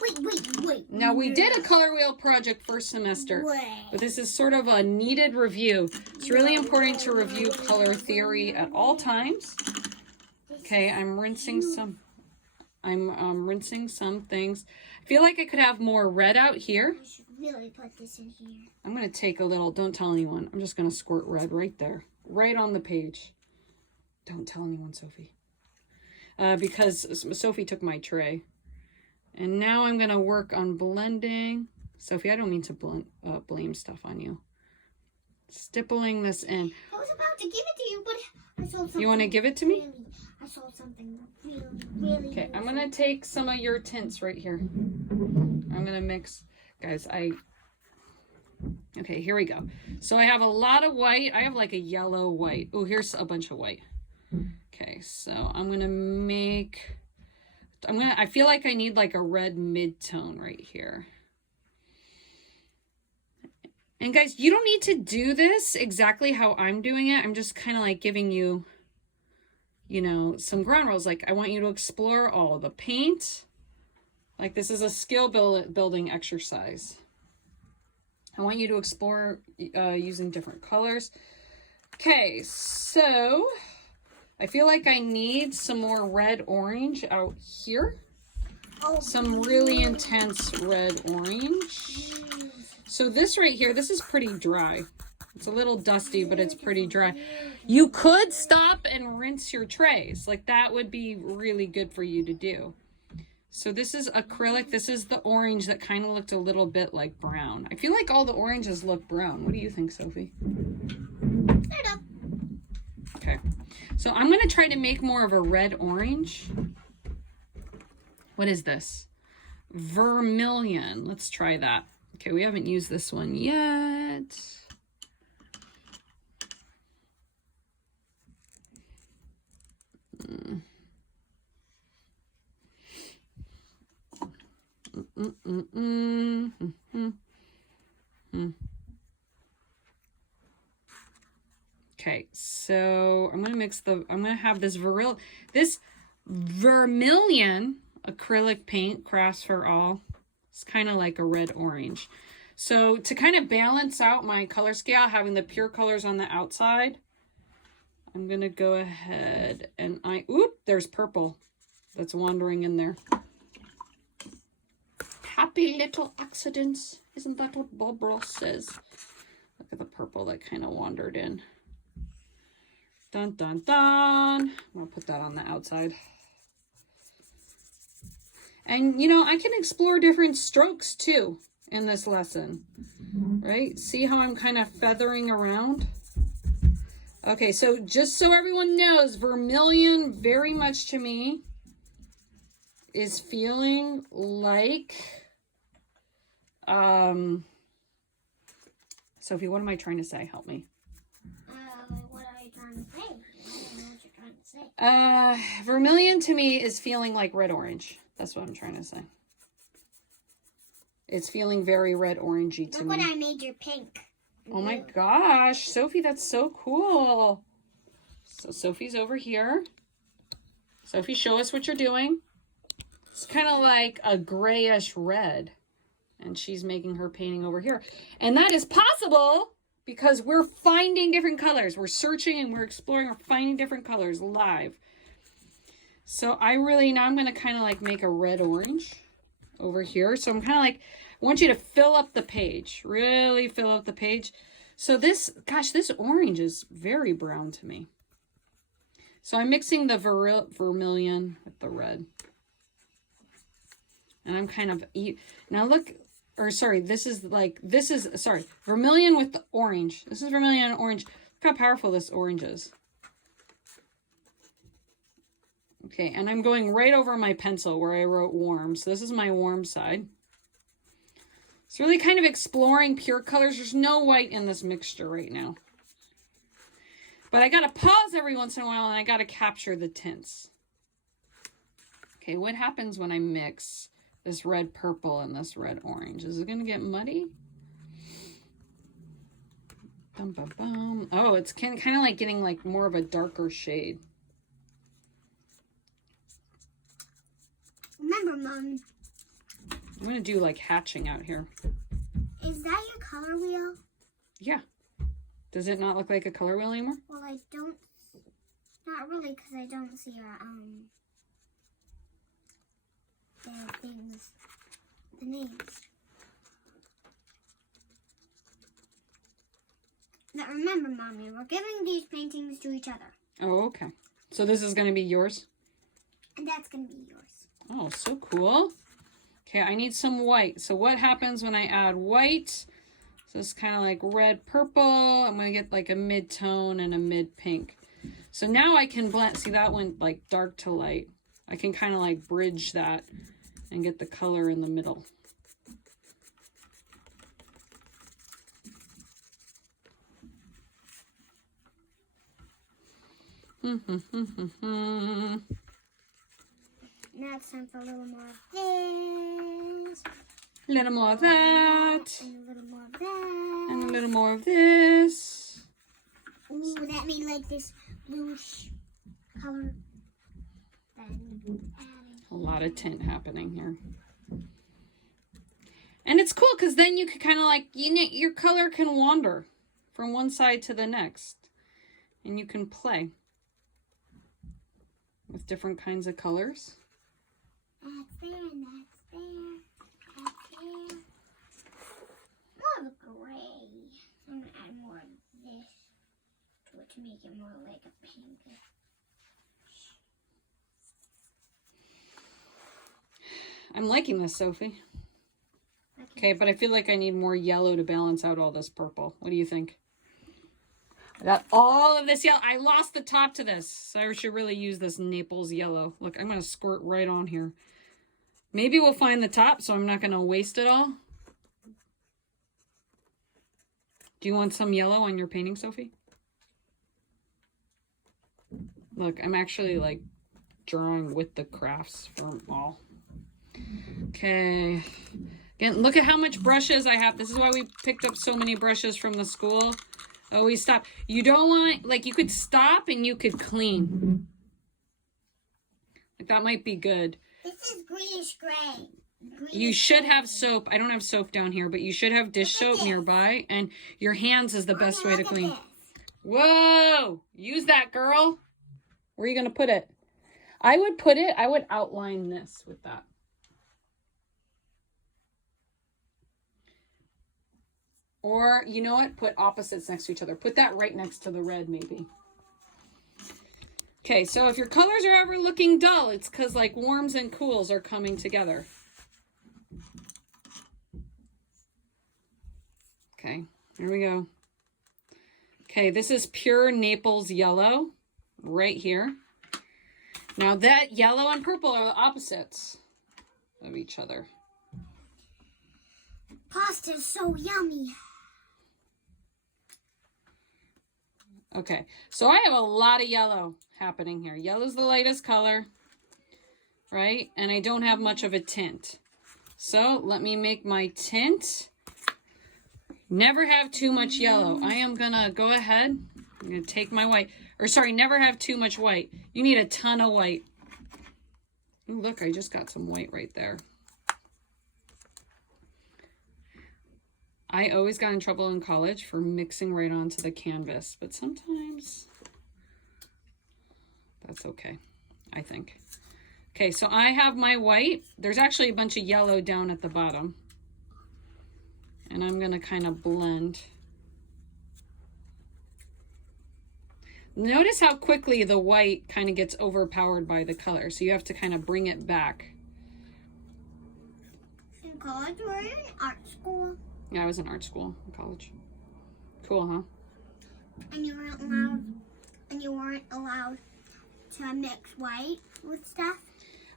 Wait. Now, we did a color wheel project first semester, Wait. but this is sort of a needed review. It's really important to review color theory at all times. Okay, I'm rinsing some things. I feel like I could have more red out here. I should really put this in here. I'm going to take a little, don't tell anyone. I'm just going to squirt red right there, right on the page. Don't tell anyone, Sophie. Because Sophie took my tray. And now I'm going to work on blending. Sophie, I don't mean to blame stuff on you. Stippling this in. I was about to give it to you, but I saw something. You want to give it to me? I saw something really. Okay, I'm going to take some of your tints right here. I'm going to mix. Guys, okay, here we go. So I have a lot of white. I have like a yellow white. Oh, here's a bunch of white. Okay, so I'm going to make... I feel like I need like a red mid-tone right here. And guys, you don't need to do this exactly how I'm doing it. I'm just kind of like giving you, you know, some ground rules. Like I want you to explore all of the paint. Like this is a skill building exercise. I want you to explore using different colors. Okay, so... I feel like I need some more red orange out here. Some really intense red orange. So this right here, this is pretty dry. It's a little dusty, but it's pretty dry. You could stop and rinse your trays. Like that would be really good for you to do. So this is acrylic. This is the orange that kind of looked a little bit like brown. I feel like all the oranges look brown. What do you think, Sophie? Okay. So I'm going to try to make more of a red orange. What is this? Vermilion. Let's try that. Okay, we haven't used this one yet. Okay, so I'm gonna have this vermilion acrylic paint, Crafts for All. It's kind of like a red orange. So to kind of balance out my color scale, having the pure colors on the outside, I'm gonna go ahead and there's purple that's wandering in there. Happy little accidents. Isn't that what Bob Ross says? Look at the purple that kind of wandered in. Dun, dun, dun. I'm going to put that on the outside. And, you know, I can explore different strokes, too, in this lesson. Right? See how I'm kind of feathering around? Okay, so just so everyone knows, vermilion very much to me is feeling like... Sophie, what am I trying to say? Help me. What are you trying to say? I don't know what you're trying to say. Vermilion to me is feeling like red orange. That's what I'm trying to say. It's feeling very red orangey to me. Look what I made your pink. Oh my gosh, Sophie, that's so cool. So Sophie's over here. Sophie, show us what you're doing. It's kind of like a grayish red. And she's making her painting over here. And that is possible because we're finding different colors. We're searching and we're exploring. We're finding different colors live. So now I'm going to kind of like make a red orange over here. So I'm kind of like, I want you to fill up the page. Really fill up the page. So this orange is very brown to me. So I'm mixing the vermilion with the red. And I'm kind of, now look, vermilion with the orange. This is vermilion and orange. Look how powerful this orange is. Okay, and I'm going right over my pencil where I wrote warm. So this is my warm side. It's really kind of exploring pure colors. There's no white in this mixture right now. But I got to pause every once in a while and I got to capture the tints. Okay, what happens when I mix this red purple and this red orange? Is it going to get muddy? Bum, bum, bum. Oh, it's kind of like getting like more of a darker shade. Remember, Mom, I'm going to do like hatching out here. Is that your color wheel? Yeah. Does it not look like a color wheel anymore? Well, I don't. Not really, because I don't see the things, the names. But remember, Mommy, we're giving these paintings to each other. Oh, okay. So this is going to be yours? And that's going to be yours. Oh, so cool. Okay, I need some white. So what happens when I add white? So it's kind of like red, purple. I'm going to get like a mid-tone and a mid-pink. So now I can blend. See, that went like dark to light. I can kind of like bridge that and get the color in the middle. Now it's time for a little more of this. A little more of that. And a little more of that. And a little more of this. Ooh, that made like this bluish color. Then A lot of tint happening here. And it's cool because then you could kind of like, your color can wander from one side to the next. And you can play with different kinds of colors. that's there and that's there. That's there. More of a gray. I'm going to add more of this to it to make it more like a pink. I'm liking this, Sophie. Okay, but I feel like I need more yellow to balance out all this purple. What do you think? I got all of this yellow. I lost the top to this, so I should really use this Naples yellow. Look, I'm going to squirt right on here. Maybe we'll find the top, so I'm not going to waste it all. Do you want some yellow on your painting, Sophie? Look, I'm actually like drawing with the crafts from all. Okay. Again, look at how much brushes I have. This is why we picked up so many brushes from the school. Always stop. You don't want, like, you could stop and you could clean. Like, that might be good. This is greenish gray. You should have soap. I don't have soap down here, but you should have dish soap nearby. And your hands is the best way to clean. Whoa! Use that, girl. Where are you going to put it? I would outline this with that. Or, you know what? Put opposites next to each other. Put that right next to the red, maybe. Okay, so if your colors are ever looking dull, it's because, like, warms and cools are coming together. Okay, here we go. Okay, this is pure Naples yellow right here. Now, that yellow and purple are the opposites of each other. Pasta's so yummy. Okay, so I have a lot of yellow happening here. Yellow's the lightest color, right? And I don't have much of a tint. So let me make my tint. Never have too much yellow. I am gonna go ahead. I'm gonna take my white. Or sorry, never have too much white. You need a ton of white. Ooh, look, I just got some white right there. I always got in trouble in college for mixing right onto the canvas, but sometimes that's okay, I think. Okay, so I have my white. There's actually a bunch of yellow down at the bottom. And I'm gonna kind of blend. Notice how quickly the white kind of gets overpowered by the color, so you have to kind of bring it back. In college, we're in art school. Yeah, I was in art school in college. Cool, huh? And you weren't allowed to mix white with stuff?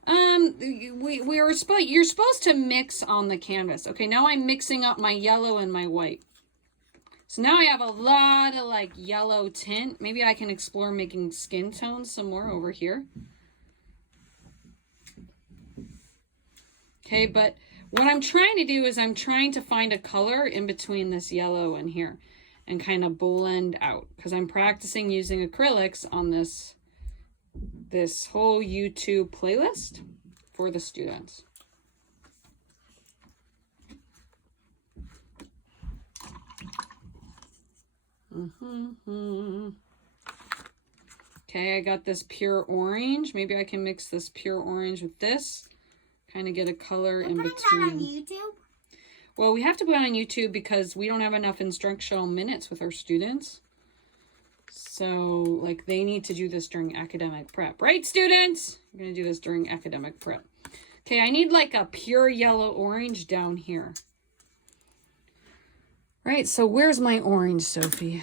You're supposed to mix on the canvas. Okay, now I'm mixing up my yellow and my white. So now I have a lot of like yellow tint. Maybe I can explore making skin tones some more over here. Okay, but what I'm trying to do is I'm trying to find a color in between this yellow and here and kind of blend out because I'm practicing using acrylics on this whole YouTube playlist for the students. Okay, I got this pure orange. Maybe I can mix this pure orange with this. Kind of get a color in between. That on YouTube? Well, we have to put it on YouTube because we don't have enough instructional minutes with our students. So, like, they need to do this during academic prep. Right, students? You're going to do this during academic prep. Okay, I need, like, a pure yellow-orange down here. Right, so where's my orange, Sophie?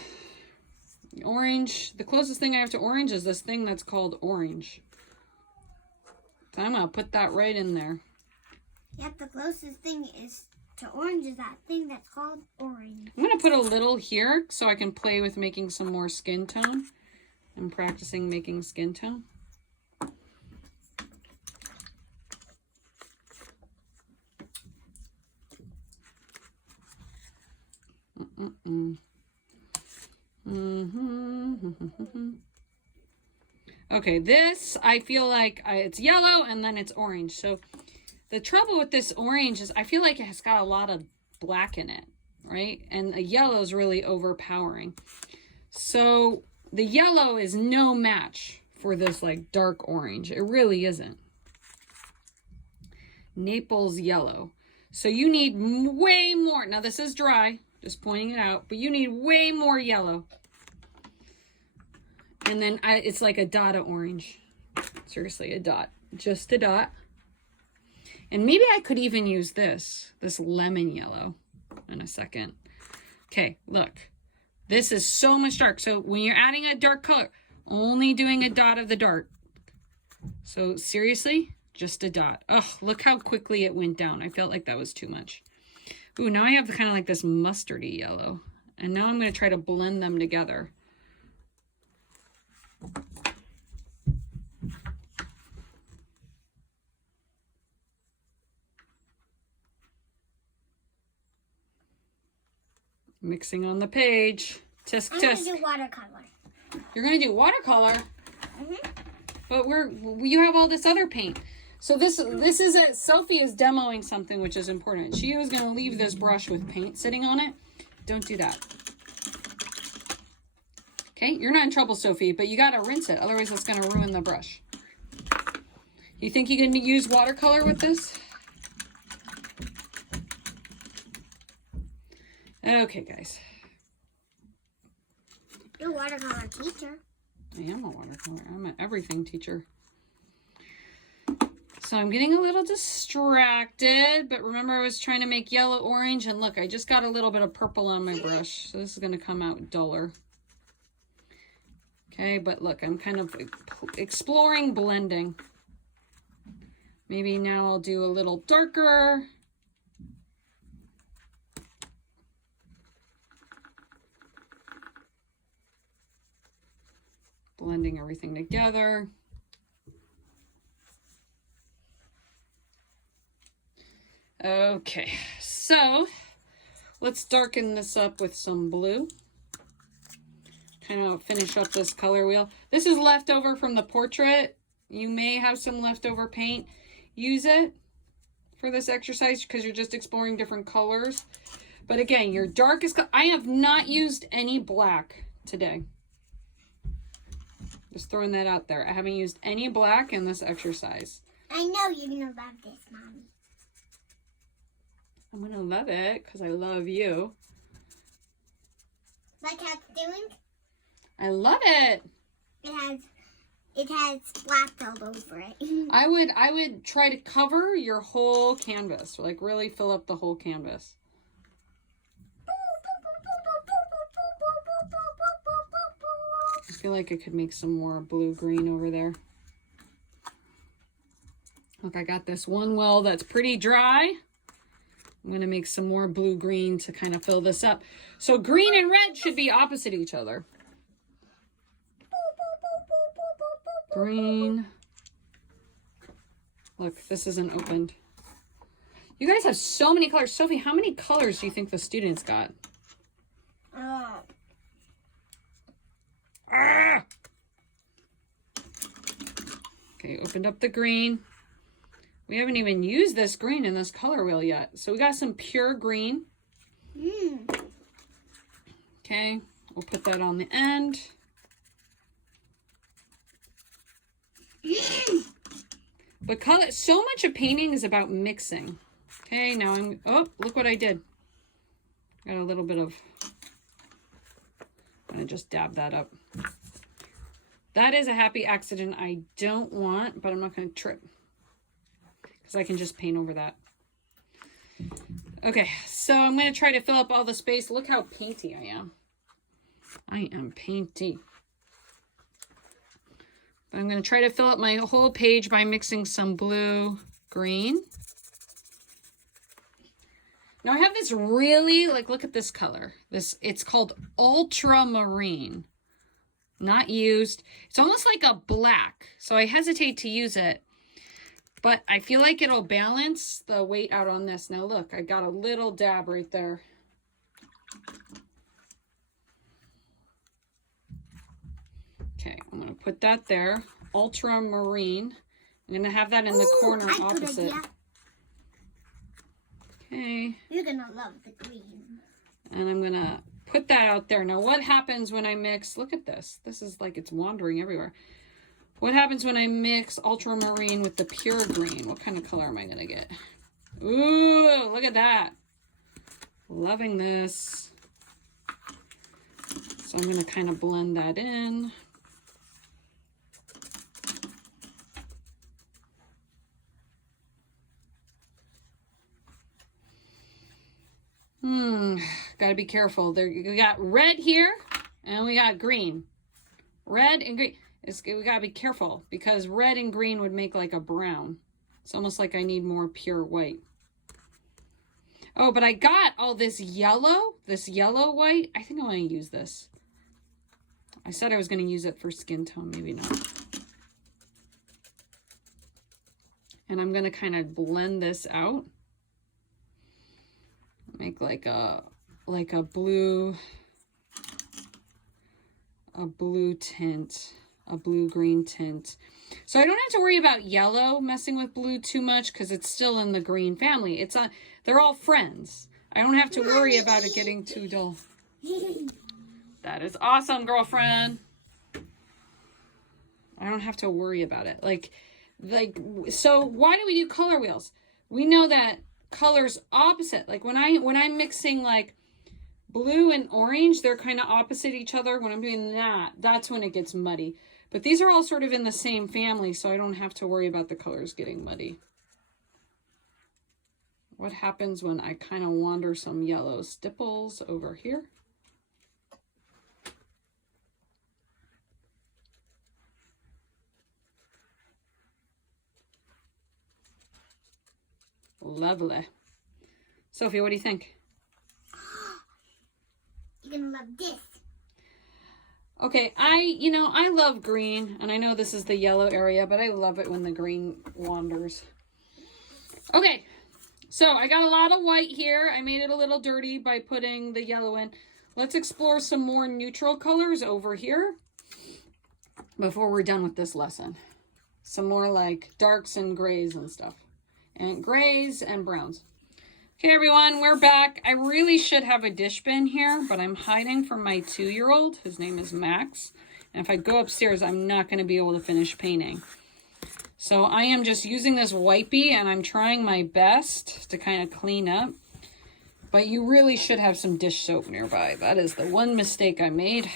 Orange, the closest thing I have to orange is this thing that's called orange. So I'm going to put that right in there. Yep, the closest thing is to orange is that thing that's called orange. I'm going to put a little here so I can play with making some more skin tone. I'm practicing making skin tone. Okay, this, I feel like it's yellow and then it's orange. So the trouble with this orange is I feel like it has got a lot of black in it, right? And the yellow is really overpowering. So the yellow is no match for this like dark orange. It really isn't. Naples yellow. So you need way more. Now this is dry, just pointing it out, but you need way more yellow. And then it's like a dot of orange. Seriously, a dot. Just a dot. And maybe I could even use this lemon yellow in a second. Okay, look. This is so much dark. So when you're adding a dark color, only doing a dot of the dark. So seriously, just a dot. Oh, look how quickly it went down. I felt like that was too much. Ooh, now I have kind of like this mustardy yellow. And now I'm going to try to blend them together. Mixing on the page. Tisk, tisk. I'm going to do watercolor. You're going to do watercolor? But you have all this other paint. So this is Sophie is demoing something which is important. She was going to leave this brush with paint sitting on it. Don't do that. Okay, you're not in trouble, Sophie, but you got to rinse it. Otherwise, it's going to ruin the brush. You think you can use watercolor with this? Okay, guys. You're a watercolor teacher. I am a watercolor. I'm an everything teacher. So I'm getting a little distracted, but remember I was trying to make yellow orange, and look, I just got a little bit of purple on my brush. So this is going to come out duller. Okay, but look, I'm kind of exploring blending. Maybe now I'll do a little darker. Blending everything together. Okay, so let's darken this up with some blue. Kind of finish up this color wheel. This is leftover from the portrait. You may have some leftover paint. Use it for this exercise because you're just exploring different colors. But again, your darkest color. I have not used any black today. Just throwing that out there. I haven't used any black in this exercise. I know you're going to love this, Mommy. I'm going to love it because I love you. Like how it's doing? I love it. It has black all over it. I would try to cover your whole canvas. Like really fill up the whole canvas. I feel like I could make some more blue-green over there. Look, I got this one well that's pretty dry. I'm going to make some more blue-green to kind of fill this up. So green and red should be opposite each other. Green. Look, this isn't opened. You guys have so many colors. Sophie, how many colors do you think the students got? Okay, opened up the green. We haven't even used this green in this color wheel yet. So we got some pure green. Okay, We'll put that on the end. But color, so much of painting is about mixing. Okay, now oh, look what I did. Got a little bit of, I'm gonna just dab that up. That is a happy accident I don't want, but I'm not gonna trip because I can just paint over that. Okay, so I'm gonna try to fill up all the space. Look how painty I am. I am painty. I'm going to try to fill up my whole page by mixing some blue, green. Now I have this really, like, look at this color. It's called ultramarine. Not used. It's almost like a black, so I hesitate to use it. But I feel like it'll balance the weight out on this. Now look, I got a little dab right there. Okay, I'm going to put that there. Ultramarine. I'm going to have that in the corner opposite. Okay. You're going to love the green. And I'm going to put that out there. Now, what happens when I mix? Look at this. This is like it's wandering everywhere. What happens when I mix ultramarine with the pure green? What kind of color am I going to get? Ooh, look at that. Loving this. So I'm going to kind of blend that in. Gotta be careful. There, we got red here, and we got green. Red and green. We gotta be careful because red and green would make like a brown. It's almost like I need more pure white. Oh, but I got all this yellow white. I think I want to use this. I said I was going to use it for skin tone, maybe not. And I'm going to kind of blend this out. Make like a blue tint, a blue-green tint. So I don't have to worry about yellow messing with blue too much because it's still in the green family. They're all friends. I don't have to worry about it getting too dull. That is awesome, girlfriend. I don't have to worry about it. So why do we do color wheels? We know that colors opposite. Like when I'm mixing like blue and orange, they're kind of opposite each other. When I'm doing that, that's when it gets muddy. But these are all sort of in the same family, so I don't have to worry about the colors getting muddy. What happens when I kind of wander some yellow stipples over here? Lovely. Sophie, what do you think? You're gonna love this. Okay, I love green, and I know this is the yellow area, but I love it when the green wanders. Okay, so I got a lot of white here. I made it a little dirty by putting the yellow in. Let's explore some more neutral colors over here before we're done with this lesson. Some more like darks and grays and stuff. And grays and browns. Okay, everyone, we're back. I really should have a dish bin here, but I'm hiding from my 2-year-old. His name is Max. And if I go upstairs, I'm not going to be able to finish painting. So I am just using this wipey, and I'm trying my best to kind of clean up. But you really should have some dish soap nearby. That is the one mistake I made.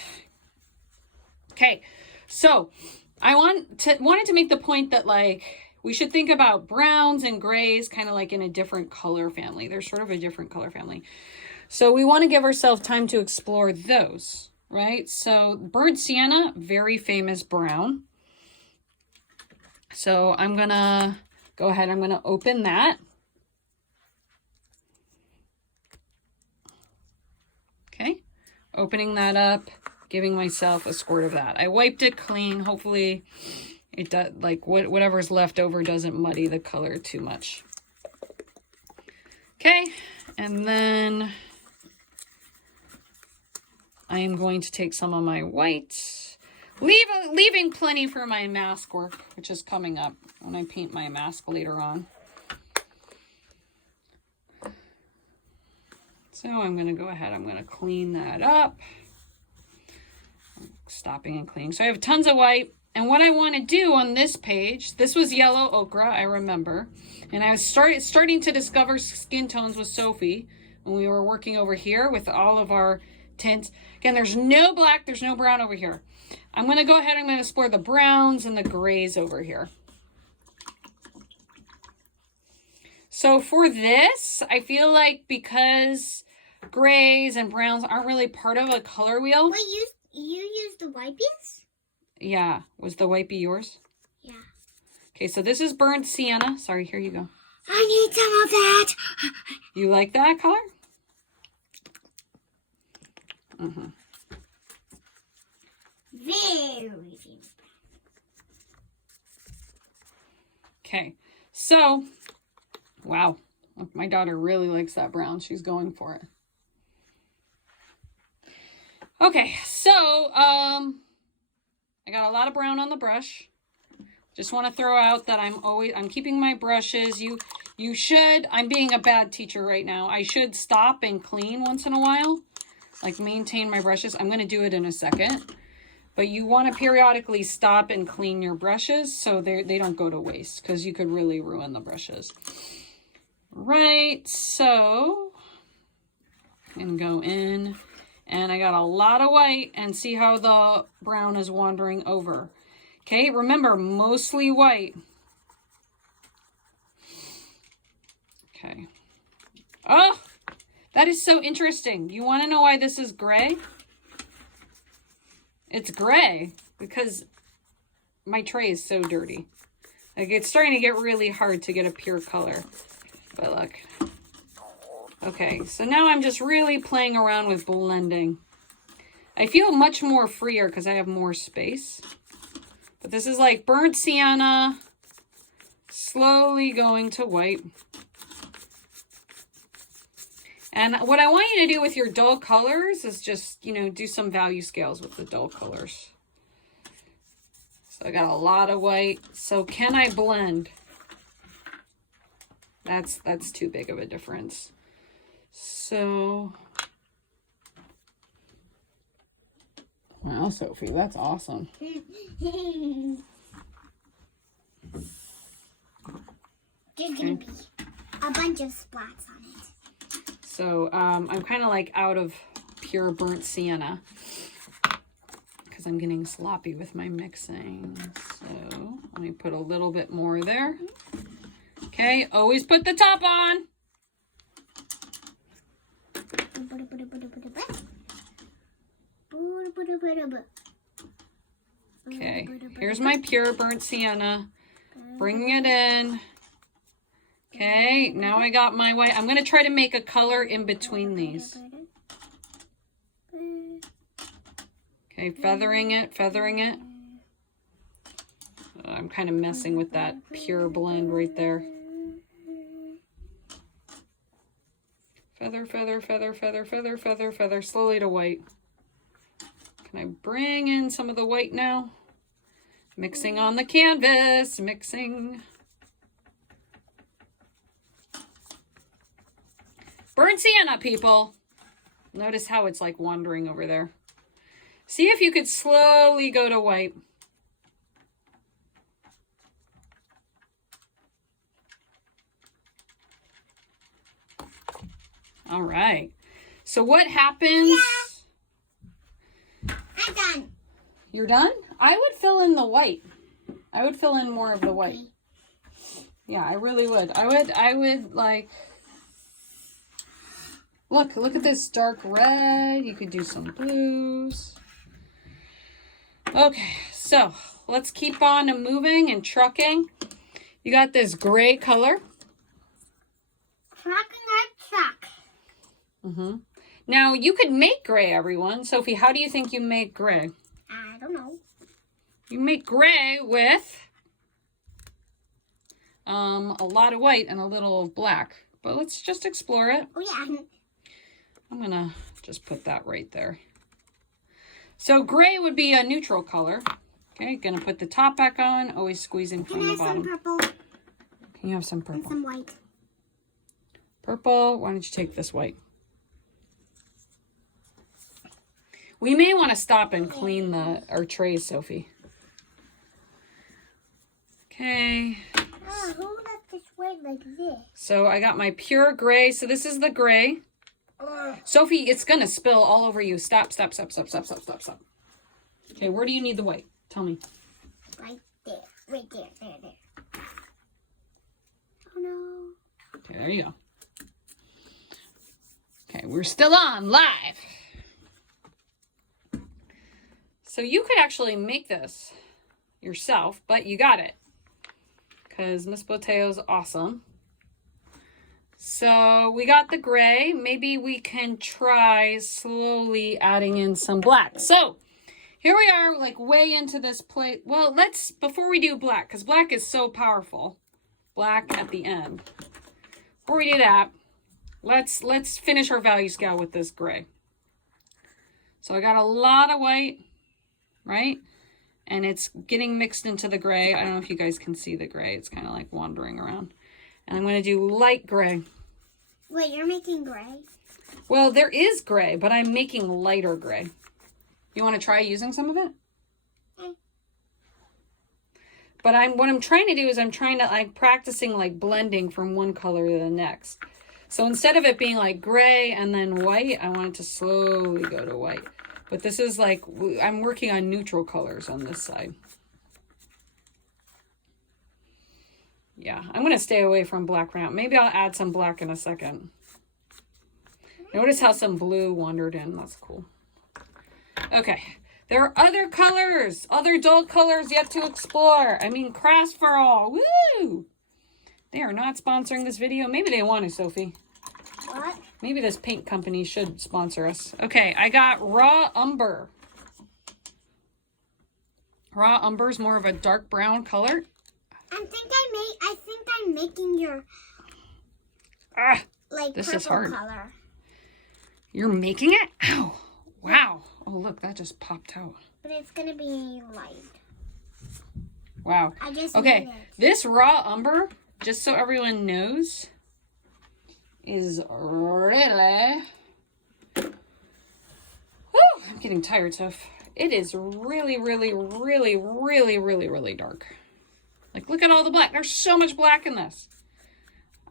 Okay, so I wanted to make the point that, like, we should think about browns and grays kind of like in a different color family. They're sort of a different color family. So we want to give ourselves time to explore those, right? So burnt sienna, very famous brown. So I'm going to go ahead. I'm going to open that. Okay. Opening that up, giving myself a squirt of that. I wiped it clean. Hopefully it does, like whatever's left over doesn't muddy the color too much. Okay, and then I am going to take some of my white, leaving plenty for my mask work, which is coming up when I paint my mask later on. So I'm going to go ahead, I'm going to clean that up. stopping and cleaning. So I have tons of white. And what I want to do on this page, this was yellow ochre, I remember. And I was starting to discover skin tones with Sophie when we were working over here with all of our tints. Again, there's no black, there's no brown over here. I'm going to go ahead, I'm going to explore the browns and the grays over here. So for this, I feel like because grays and browns aren't really part of a color wheel. Wait, you used the wipies? Yeah. Was the white be yours? Yeah. Okay, so this is burnt sienna. Sorry, here you go. I need some of that. You like that color? Mm-hmm. Very deep. Okay, so, wow. Look, my daughter really likes that brown. She's going for it. Okay, so, I got a lot of brown on the brush. Just want to throw out that I'm keeping my brushes. You should, I'm being a bad teacher right now. I should stop and clean once in a while. Like maintain my brushes. I'm going to do it in a second. But you want to periodically stop and clean your brushes so they don't go to waste, because you could really ruin the brushes. Right, so I'm going to go in, and I got a lot of white, and see how the brown is wandering over. Okay, remember, mostly white. Okay. Oh, that is so interesting. You want to know why this is gray? It's gray because my tray is so dirty. Like, it's starting to get really hard to get a pure color. But look. Okay, so now I'm just really playing around with blending. I feel much more freer because I have more space. But this is like burnt sienna, slowly going to white. And what I want you to do with your dull colors is just, do some value scales with the dull colors. So I got a lot of white. So can I blend? That's too big of a difference. So, wow, Sophie, that's awesome. There's gonna be a bunch of spots on it. So I'm kind of like out of pure burnt sienna because I'm getting sloppy with my mixing. So let me put a little bit more there. Okay, always put the top on. Okay, here's my pure burnt sienna. Bringing it in. Okay, now I got my white. I'm going to try to make a color in between these. Okay, feathering it. I'm kind of messing with that pure blend right there. Feather, feather, feather, feather, feather, feather, feather, slowly to white. Can I bring in some of the white now? Mixing on the canvas, mixing. Burnt sienna, people. Notice how it's like wandering over there. See if you could slowly go to white. All right. So what happens? Yeah. I'm done. You're done? I would fill in the white. I would fill in more of the white. Yeah, I really would. I would like... Look at this dark red. You could do some blues. Okay, so let's keep on moving and trucking. You got this gray color. Trucking our truck. Mm-hmm. Now, you could make gray, everyone. Sophie, how do you think you make gray? I don't know. You make gray with a lot of white and a little of black. But let's just explore it. Oh, yeah. I'm going to just put that right there. So gray would be a neutral color. Okay, going to put the top back on, always squeezing from the bottom. Can I have some purple? Can you have some purple? And some white. Purple, why don't you take this white? We may want to stop and clean our trays, Sophie. Okay. Oh, who left this white like this? So I got my pure gray. So this is the gray. Sophie, it's going to spill all over you. Stop. Okay, where do you need the white? Tell me. Right there. Right there. There. Oh, no. Okay, there you go. Okay, we're still on live. So you could actually make this yourself, but you got it. Because Miss Boteo's awesome. So we got the gray. Maybe we can try slowly adding in some black. So here we are, like way into this plate. Well, before we do black, because black is so powerful. Black at the end. Before we do that, let's finish our value scale with this gray. So I got a lot of white, right? And it's getting mixed into the gray. I don't know if you guys can see the gray. It's kind of like wandering around. And I'm going to do light gray. Wait, you're making gray? Well, there is gray, but I'm making lighter gray. You want to try using some of it? But what I'm trying to do is I'm trying to like practicing like blending from one color to the next. So instead of it being like gray and then white, I want it to slowly go to white. But this is like, I'm working on neutral colors on this side. Yeah, I'm going to stay away from black right now. Maybe I'll add some black in a second. Notice how some blue wandered in. That's cool. Okay. There are other colors, other dull colors yet to explore. I mean, crafts for all. Woo! They are not sponsoring this video. Maybe they want to, Sophie. What? Maybe this paint company should sponsor us. Okay, I got raw umber. Raw umber is more of a dark brown color. I think I'm making your like this purple is hard. color. You're making it? Ow. Wow. Oh, look, that just popped out. But it's gonna be light. Wow. I just okay, made it. this raw umber, just so everyone knows, is really... Woo, I'm getting tired, Soph. It is really, really, really, really, really, really dark. Like, look at all the black. There's so much black in this.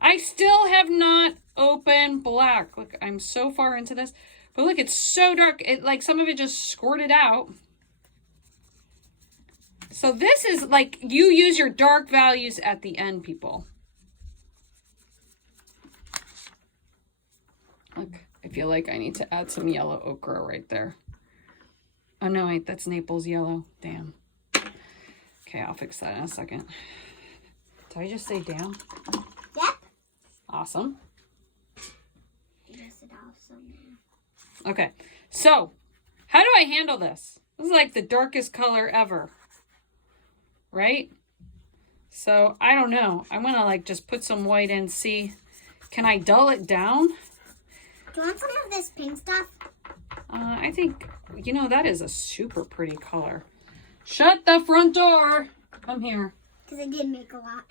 I still have not opened black. Look, I'm so far into this. But look, it's so dark. Like, some of it just squirted out. So this is, like, you use your dark values at the end, people. Look, I feel like I need to add some yellow ochre right there. Oh, no, wait, that's Naples yellow. Damn. Okay, I'll fix that in a second. Did I just say damn? Yep. Awesome. Yes, it also. Okay, so how do I handle this? This is like the darkest color ever, right? So I don't know. I'm gonna like just put some white in, see. Can I dull it down? Do you want some of this pink stuff? I think, you know, that is a super pretty color. Shut the front door. Come here. Because I did make a lot.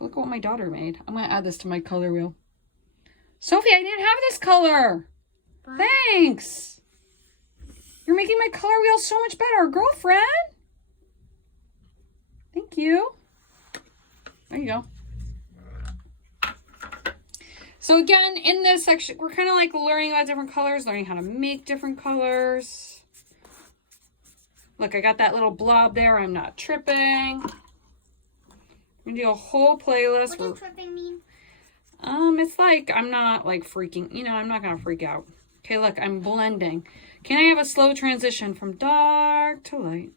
Look what my daughter made. I'm going to add this to my color wheel. Sophie, I didn't have this color. What? Thanks. You're making my color wheel so much better, girlfriend. Thank you. There you go. So again, in this section, we're kind of like learning about different colors, learning how to make different colors. Look, I got that little blob there. I'm not tripping. I'm going to do a whole playlist. What does tripping mean? It's like I'm not like freaking, you know, I'm not going to freak out. Okay, look, I'm blending. Can I have a slow transition from dark to light?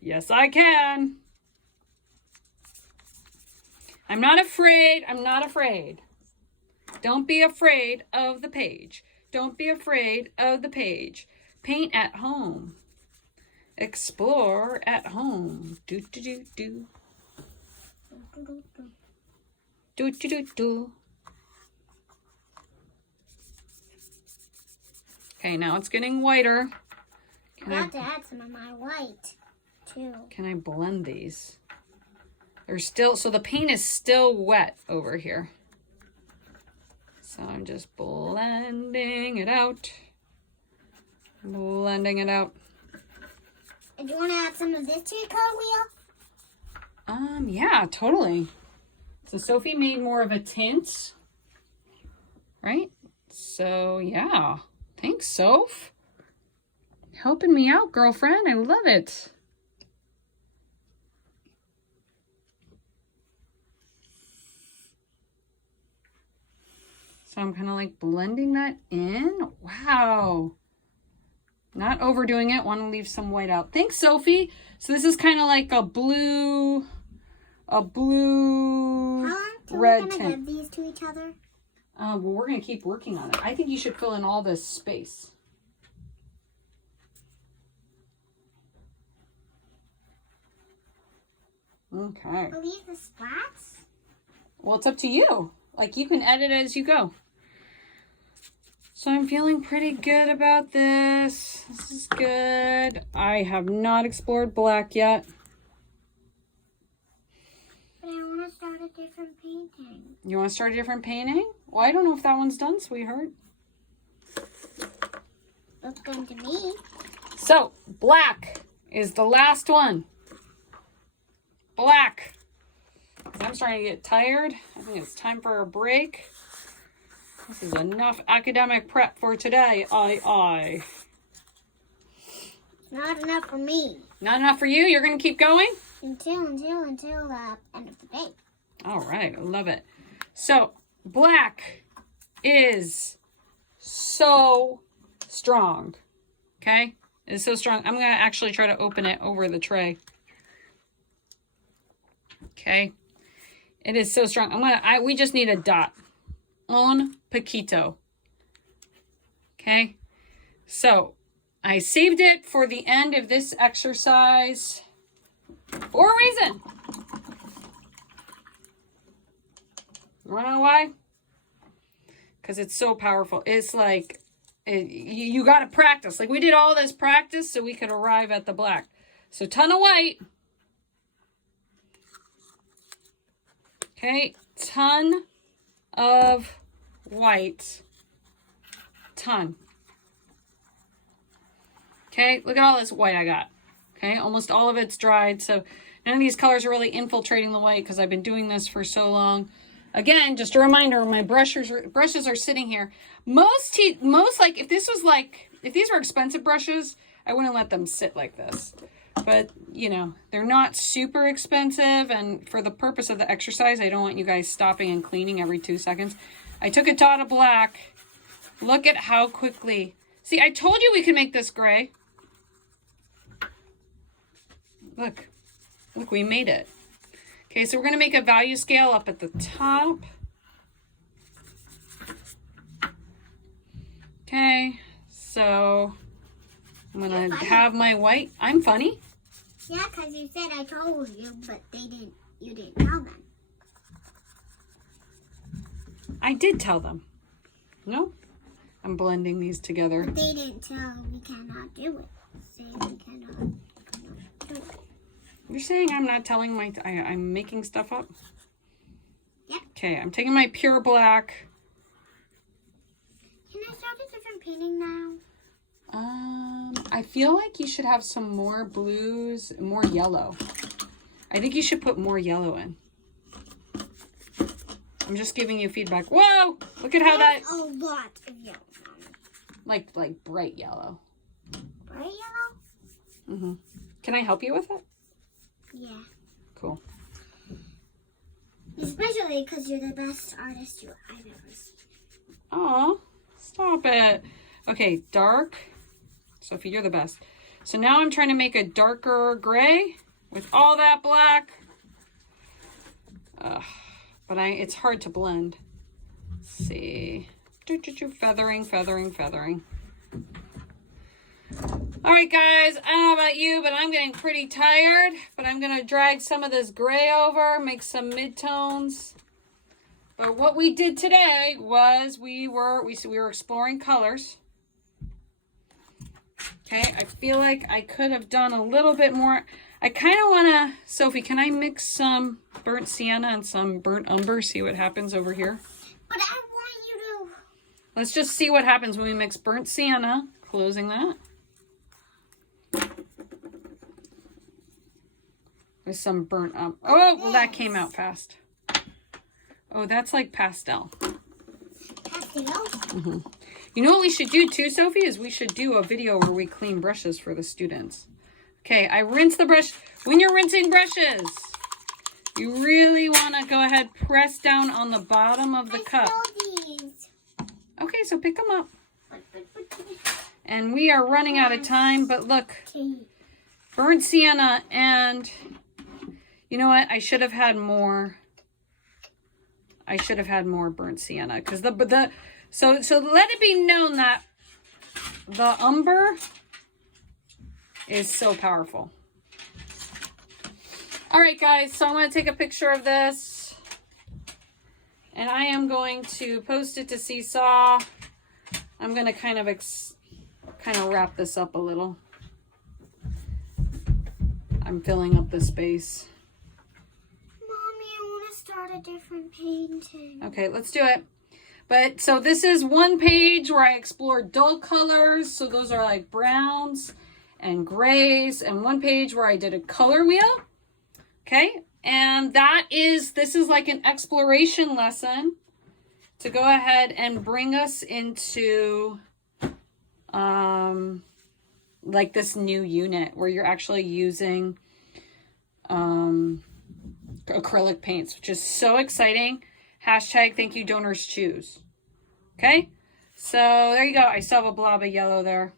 Yes, I can. I'm not afraid. I'm not afraid. Don't be afraid of the page. Don't be afraid of the page. Paint at home. Explore at home. Do, do, do, do. Do, do, do, do. Okay, now it's getting whiter. I got to add some of my white, too. Can I blend these? They're still, so the paint is still wet over here. So I'm just blending it out. Blending it out. And do you want to add some of this to your color wheel? Yeah, totally. So Sophie made more of a tint, right? So yeah, thanks, Soph. Helping me out, girlfriend. I love it. So I'm kind of like blending that in. Wow. Not overdoing it. Want to leave some white out. Thanks, Sophie. So this is kind of like a blue red tint. tint. Give these to each other? Well, we're going to keep working on it. I think you should fill in all this space. Okay. I'll leave the spots. Well, it's up to you. Like, you can edit as you go. So I'm feeling pretty good about this. This is good. I have not explored black yet. But I want to start a different painting. You want to start a different painting? Well, I don't know if that one's done, sweetheart. Looks good to me. So, black is the last one. Black. I'm starting to get tired. I think it's time for a break. This is enough academic prep for today. Aye. Not enough for me. Not enough for you? You're going to keep going? Until the end of the day. All right. I love it. So, black is so strong. Okay? It's so strong. I'm going to actually try to open it over the tray. Okay? It is so strong. We just need a dot. Un poquito. Okay? So, I saved it for the end of this exercise for a reason. You wanna know why? Because it's so powerful. It's like, you gotta practice. Like, we did all this practice so we could arrive at the black. So, ton of white. Okay, ton of white. Ton. Okay, look at all this white I got. Okay, almost all of it's dried, so none of these colors are really infiltrating the white because I've been doing this for so long. Again, just a reminder, my brushes are sitting here. Most like, if these were expensive brushes, I wouldn't let them sit like this. But, you know, they're not super expensive, and for the purpose of the exercise, I don't want you guys stopping and cleaning every 2 seconds. I took a dot of black. Look at how quickly. See, I told you we could make this gray. Look, we made it. Okay, so we're going to make a value scale up at the top. Okay, so I'm going to have my white. I'm funny. Yeah, because you said I told you, but you didn't tell them. I did tell them. No, I'm blending these together. But they didn't tell we cannot do it. Say we cannot do it. You're saying I'm not telling I'm making stuff up? Yep. Okay, I'm taking my pure black. Can I start a different painting now? I feel like you should have some more blues, more yellow. I think you should put more yellow in. I'm just giving you feedback. Whoa! Look at how that... a lot of yellow. Like bright yellow. Bright yellow? Mm-hmm. Can I help you with it? Yeah. Cool. Especially because you're the best artist I've ever seen. Aw, stop it. Okay, dark. Sophie, you're the best. So now I'm trying to make a darker gray with all that black. But it's hard to blend. Let's see. Feathering. All right, guys, I don't know about you, but I'm getting pretty tired. But I'm going to drag some of this gray over, make some midtones. But what we did today was we were exploring colors. Okay, I feel like I could have done a little bit more. I kind of want to, Sophie, can I mix some burnt sienna and some burnt umber, see what happens over here? But I want you to... Let's just see what happens when we mix burnt sienna, closing that. with some burnt up. Oh, well, that came out fast. Oh, that's like pastel. Pastel? You know what we should do too, Sophie, is we should do a video where we clean brushes for the students. Okay, I rinse the brush. When you're rinsing brushes, you really want to go ahead, press down on the bottom of the cup. These. Okay, so pick them up. And we are running out of time, but look, burnt sienna, and you know what? I should have had more. I should have had more burnt sienna because so let it be known that the umber is so powerful. All right, guys, so I'm going to take a picture of this and I am going to post it to Seesaw. I'm going to kind of wrap this up a little. I'm filling up the space. Mommy, I want to start a different painting. Okay, let's do it. But so this is one page where I explore dull colors. So those are like browns and grays, and one page where I did a color wheel. Okay, and this is like an exploration lesson to go ahead and bring us into like this new unit where you're actually using acrylic paints, which is so exciting. Hashtag thank you donors choose. Okay, so there you go. I still have a blob of yellow there.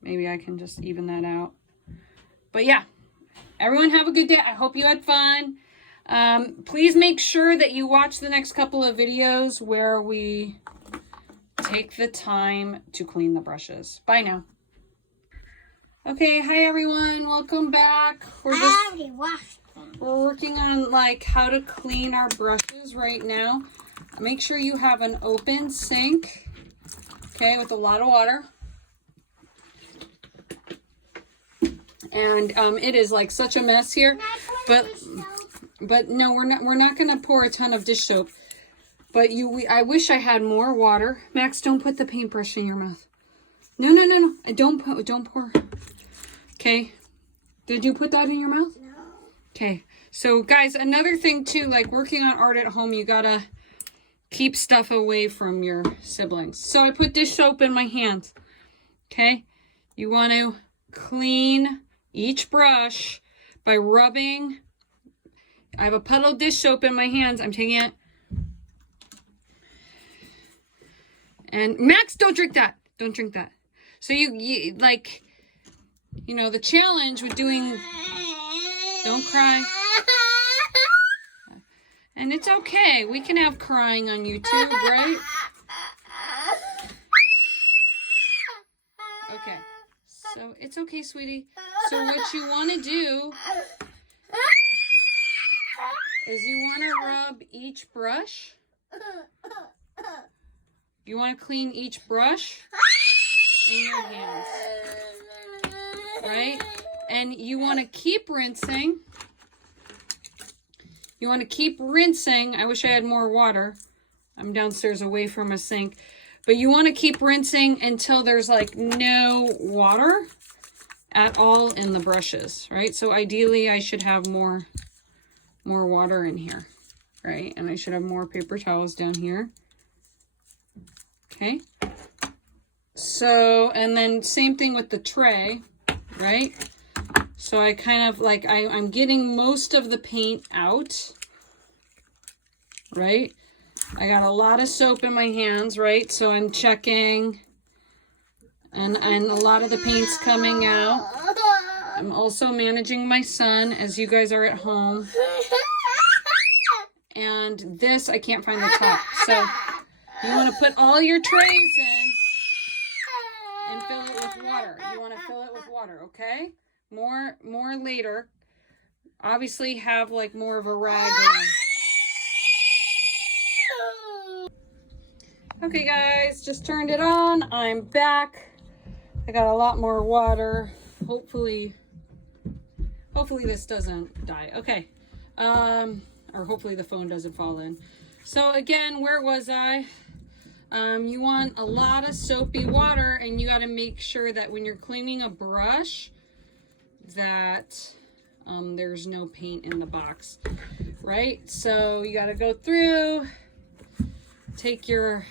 Maybe I can just even that out. But yeah, everyone have a good day. I hope you had fun. Please make sure that you watch the next couple of videos where we take the time to clean the brushes. Bye now. Okay, hi everyone. Welcome back. I already washed them. We're working on like how to clean our brushes right now. Make sure you have an open sink, okay, with a lot of water. And it is like such a mess here, but no, we're not gonna pour a ton of dish soap. But I wish I had more water. Max, don't put the paintbrush in your mouth. No. Don't pour. Okay. Did you put that in your mouth? No. Okay. So guys, another thing too, like working on art at home, you gotta keep stuff away from your siblings. So I put dish soap in my hands. Okay. You want to clean each brush by rubbing. I have a puddle of dish soap in my hands. I'm taking it. And Max, don't drink that. Don't drink that. So you like, you know, the challenge with doing, don't cry. And it's okay. We can have crying on YouTube, right? Okay. So it's okay, sweetie. So what you want to do is you want to rub each brush. You want to clean each brush in your hands, right? And you want to keep rinsing. You want to keep rinsing. I wish I had more water. I'm downstairs away from a sink. But you want to keep rinsing until there's like no water at all in the brushes, right? So ideally I should have more water in here, right? And I should have more paper towels down here. Okay. So, and then same thing with the tray, right? So I kind of like, I'm getting most of the paint out, right? I got a lot of soap in my hands, right? So I'm checking, and a lot of the paint's coming out. I'm also managing my son as you guys are at home. And this, I can't find the top. So you want to put all your trays in and fill it with water. You want to fill it with water, okay? More later. Obviously have like more of a rag on. Okay guys, just turned it on. I'm back. I got a lot more water. Hopefully this doesn't die. Okay. Or hopefully the phone doesn't fall in. So again, where was I? You want a lot of soapy water, and you got to make sure that when you're cleaning a brush that there's no paint in the box, right? So you got to go through, take your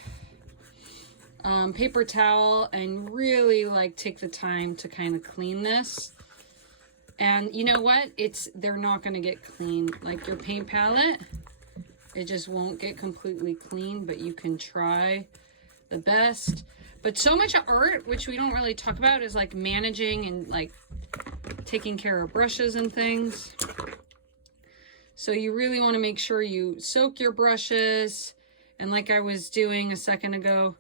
paper towel and really like take the time to kind of clean this. And you know what? They're not going to get clean. Like your paint palette, it just won't get completely clean, but you can try the best. But so much of art, which we don't really talk about, is like managing and like taking care of brushes and things. So you really want to make sure you soak your brushes. And like I was doing a second ago,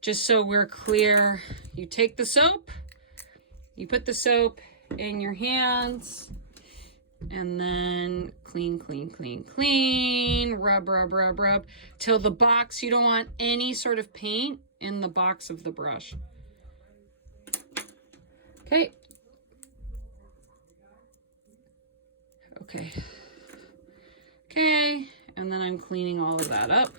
just so we're clear, you take the soap, you put the soap in your hands, and then clean, clean, clean, clean, rub, rub, rub, rub, till the box, you don't want any sort of paint in the box of the brush. Okay. Okay, and then I'm cleaning all of that up.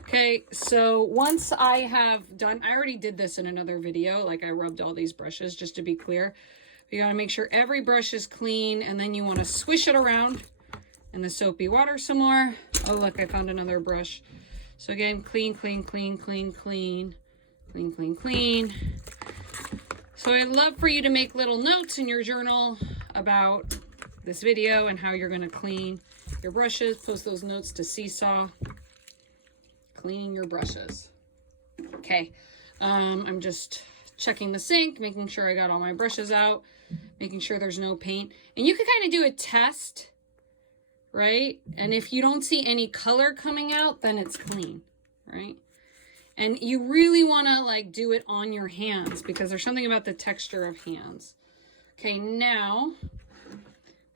Okay, so once I have done, I already did this in another video, like I rubbed all these brushes, just to be clear. You gotta make sure every brush is clean, and then you wanna swish it around in the soapy water some more. Oh look, I found another brush. So again, clean, clean, clean, clean, clean, clean, clean, clean. So I'd love for you to make little notes in your journal about this video and how you're gonna clean your brushes. Post those notes to Seesaw. Cleaning your brushes. Okay, I'm just checking the sink, making sure I got all my brushes out, making sure there's no paint. And you can kind of do a test, right? And if you don't see any color coming out, then it's clean, right? And you really want to like do it on your hands because there's something about the texture of hands. Okay, now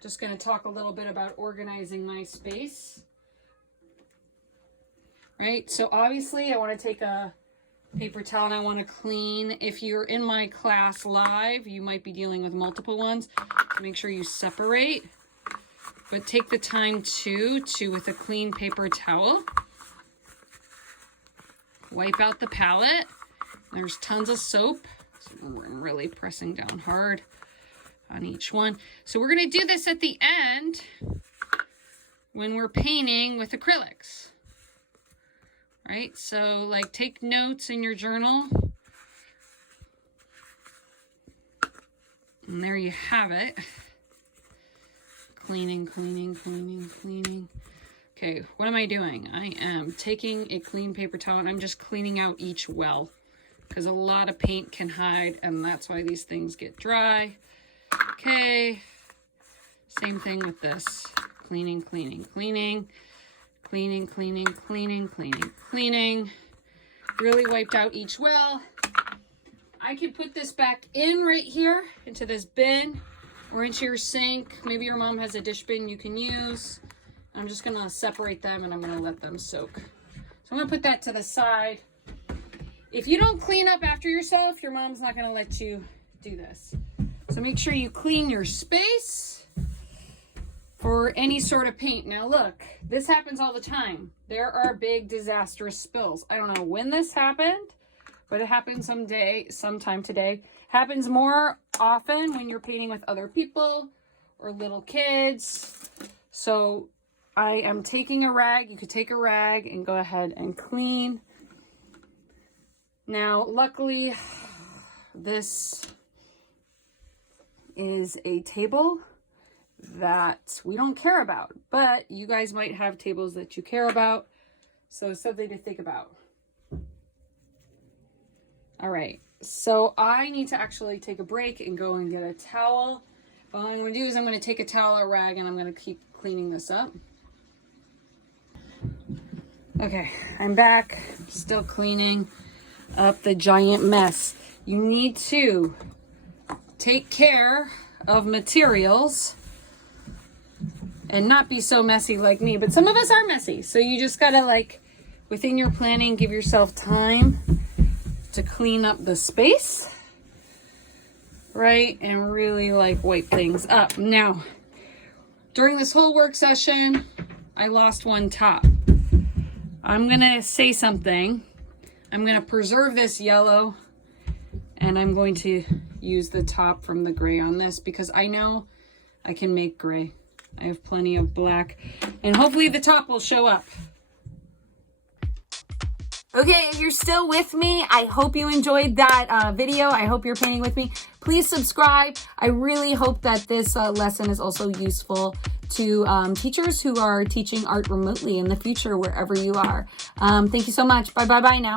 just going to talk a little bit about organizing my space. Right, so obviously I want to take a paper towel and I want to clean. If you're in my class live, you might be dealing with multiple ones. Make sure you separate, but take the time to with a clean paper towel, wipe out the palette. There's tons of soap, so we're really pressing down hard on each one. So we're going to do this at the end when we're painting with acrylics. Right, so like take notes in your journal. And there you have it. Cleaning, cleaning, cleaning, cleaning. Okay, what am I doing? I am taking a clean paper towel and I'm just cleaning out each well because a lot of paint can hide and that's why these things get dry. Okay, same thing with this. Cleaning, cleaning, cleaning. Cleaning, cleaning, cleaning, cleaning, cleaning. Really wiped out each well. I can put this back in right here into this bin or into your sink. Maybe your mom has a dish bin you can use. I'm just gonna separate them and I'm gonna let them soak. So I'm gonna put that to the side. If you don't clean up after yourself, your mom's not gonna let you do this. So make sure you clean your space for any sort of paint. Now look, this happens all the time. There are big disastrous spills. I don't know when this happened, but it happened sometime today. Happens more often when you're painting with other people or little kids. So I am taking a rag. You could take a rag and go ahead and clean. Now, luckily, this is a table that we don't care about, but you guys might have tables that you care about, so something to think about. All right, so I need to actually take a break and go and get a towel. What I'm going to do is I'm going to take a towel or rag and I'm going to keep cleaning this up. Okay, I'm back, still cleaning up the giant mess. You need to take care of materials and not be so messy like me, but some of us are messy. So you just gotta like, within your planning, give yourself time to clean up the space, right? And really like wipe things up. Now, during this whole work session, I lost one top. I'm gonna say something. I'm gonna preserve this yellow and I'm going to use the top from the gray on this because I know I can make gray. I have plenty of black, and hopefully the top will show up. Okay, if you're still with me, I hope you enjoyed that video. I hope you're painting with me. Please subscribe. I really hope that this lesson is also useful to teachers who are teaching art remotely in the future, wherever you are. Thank you so much. Bye now.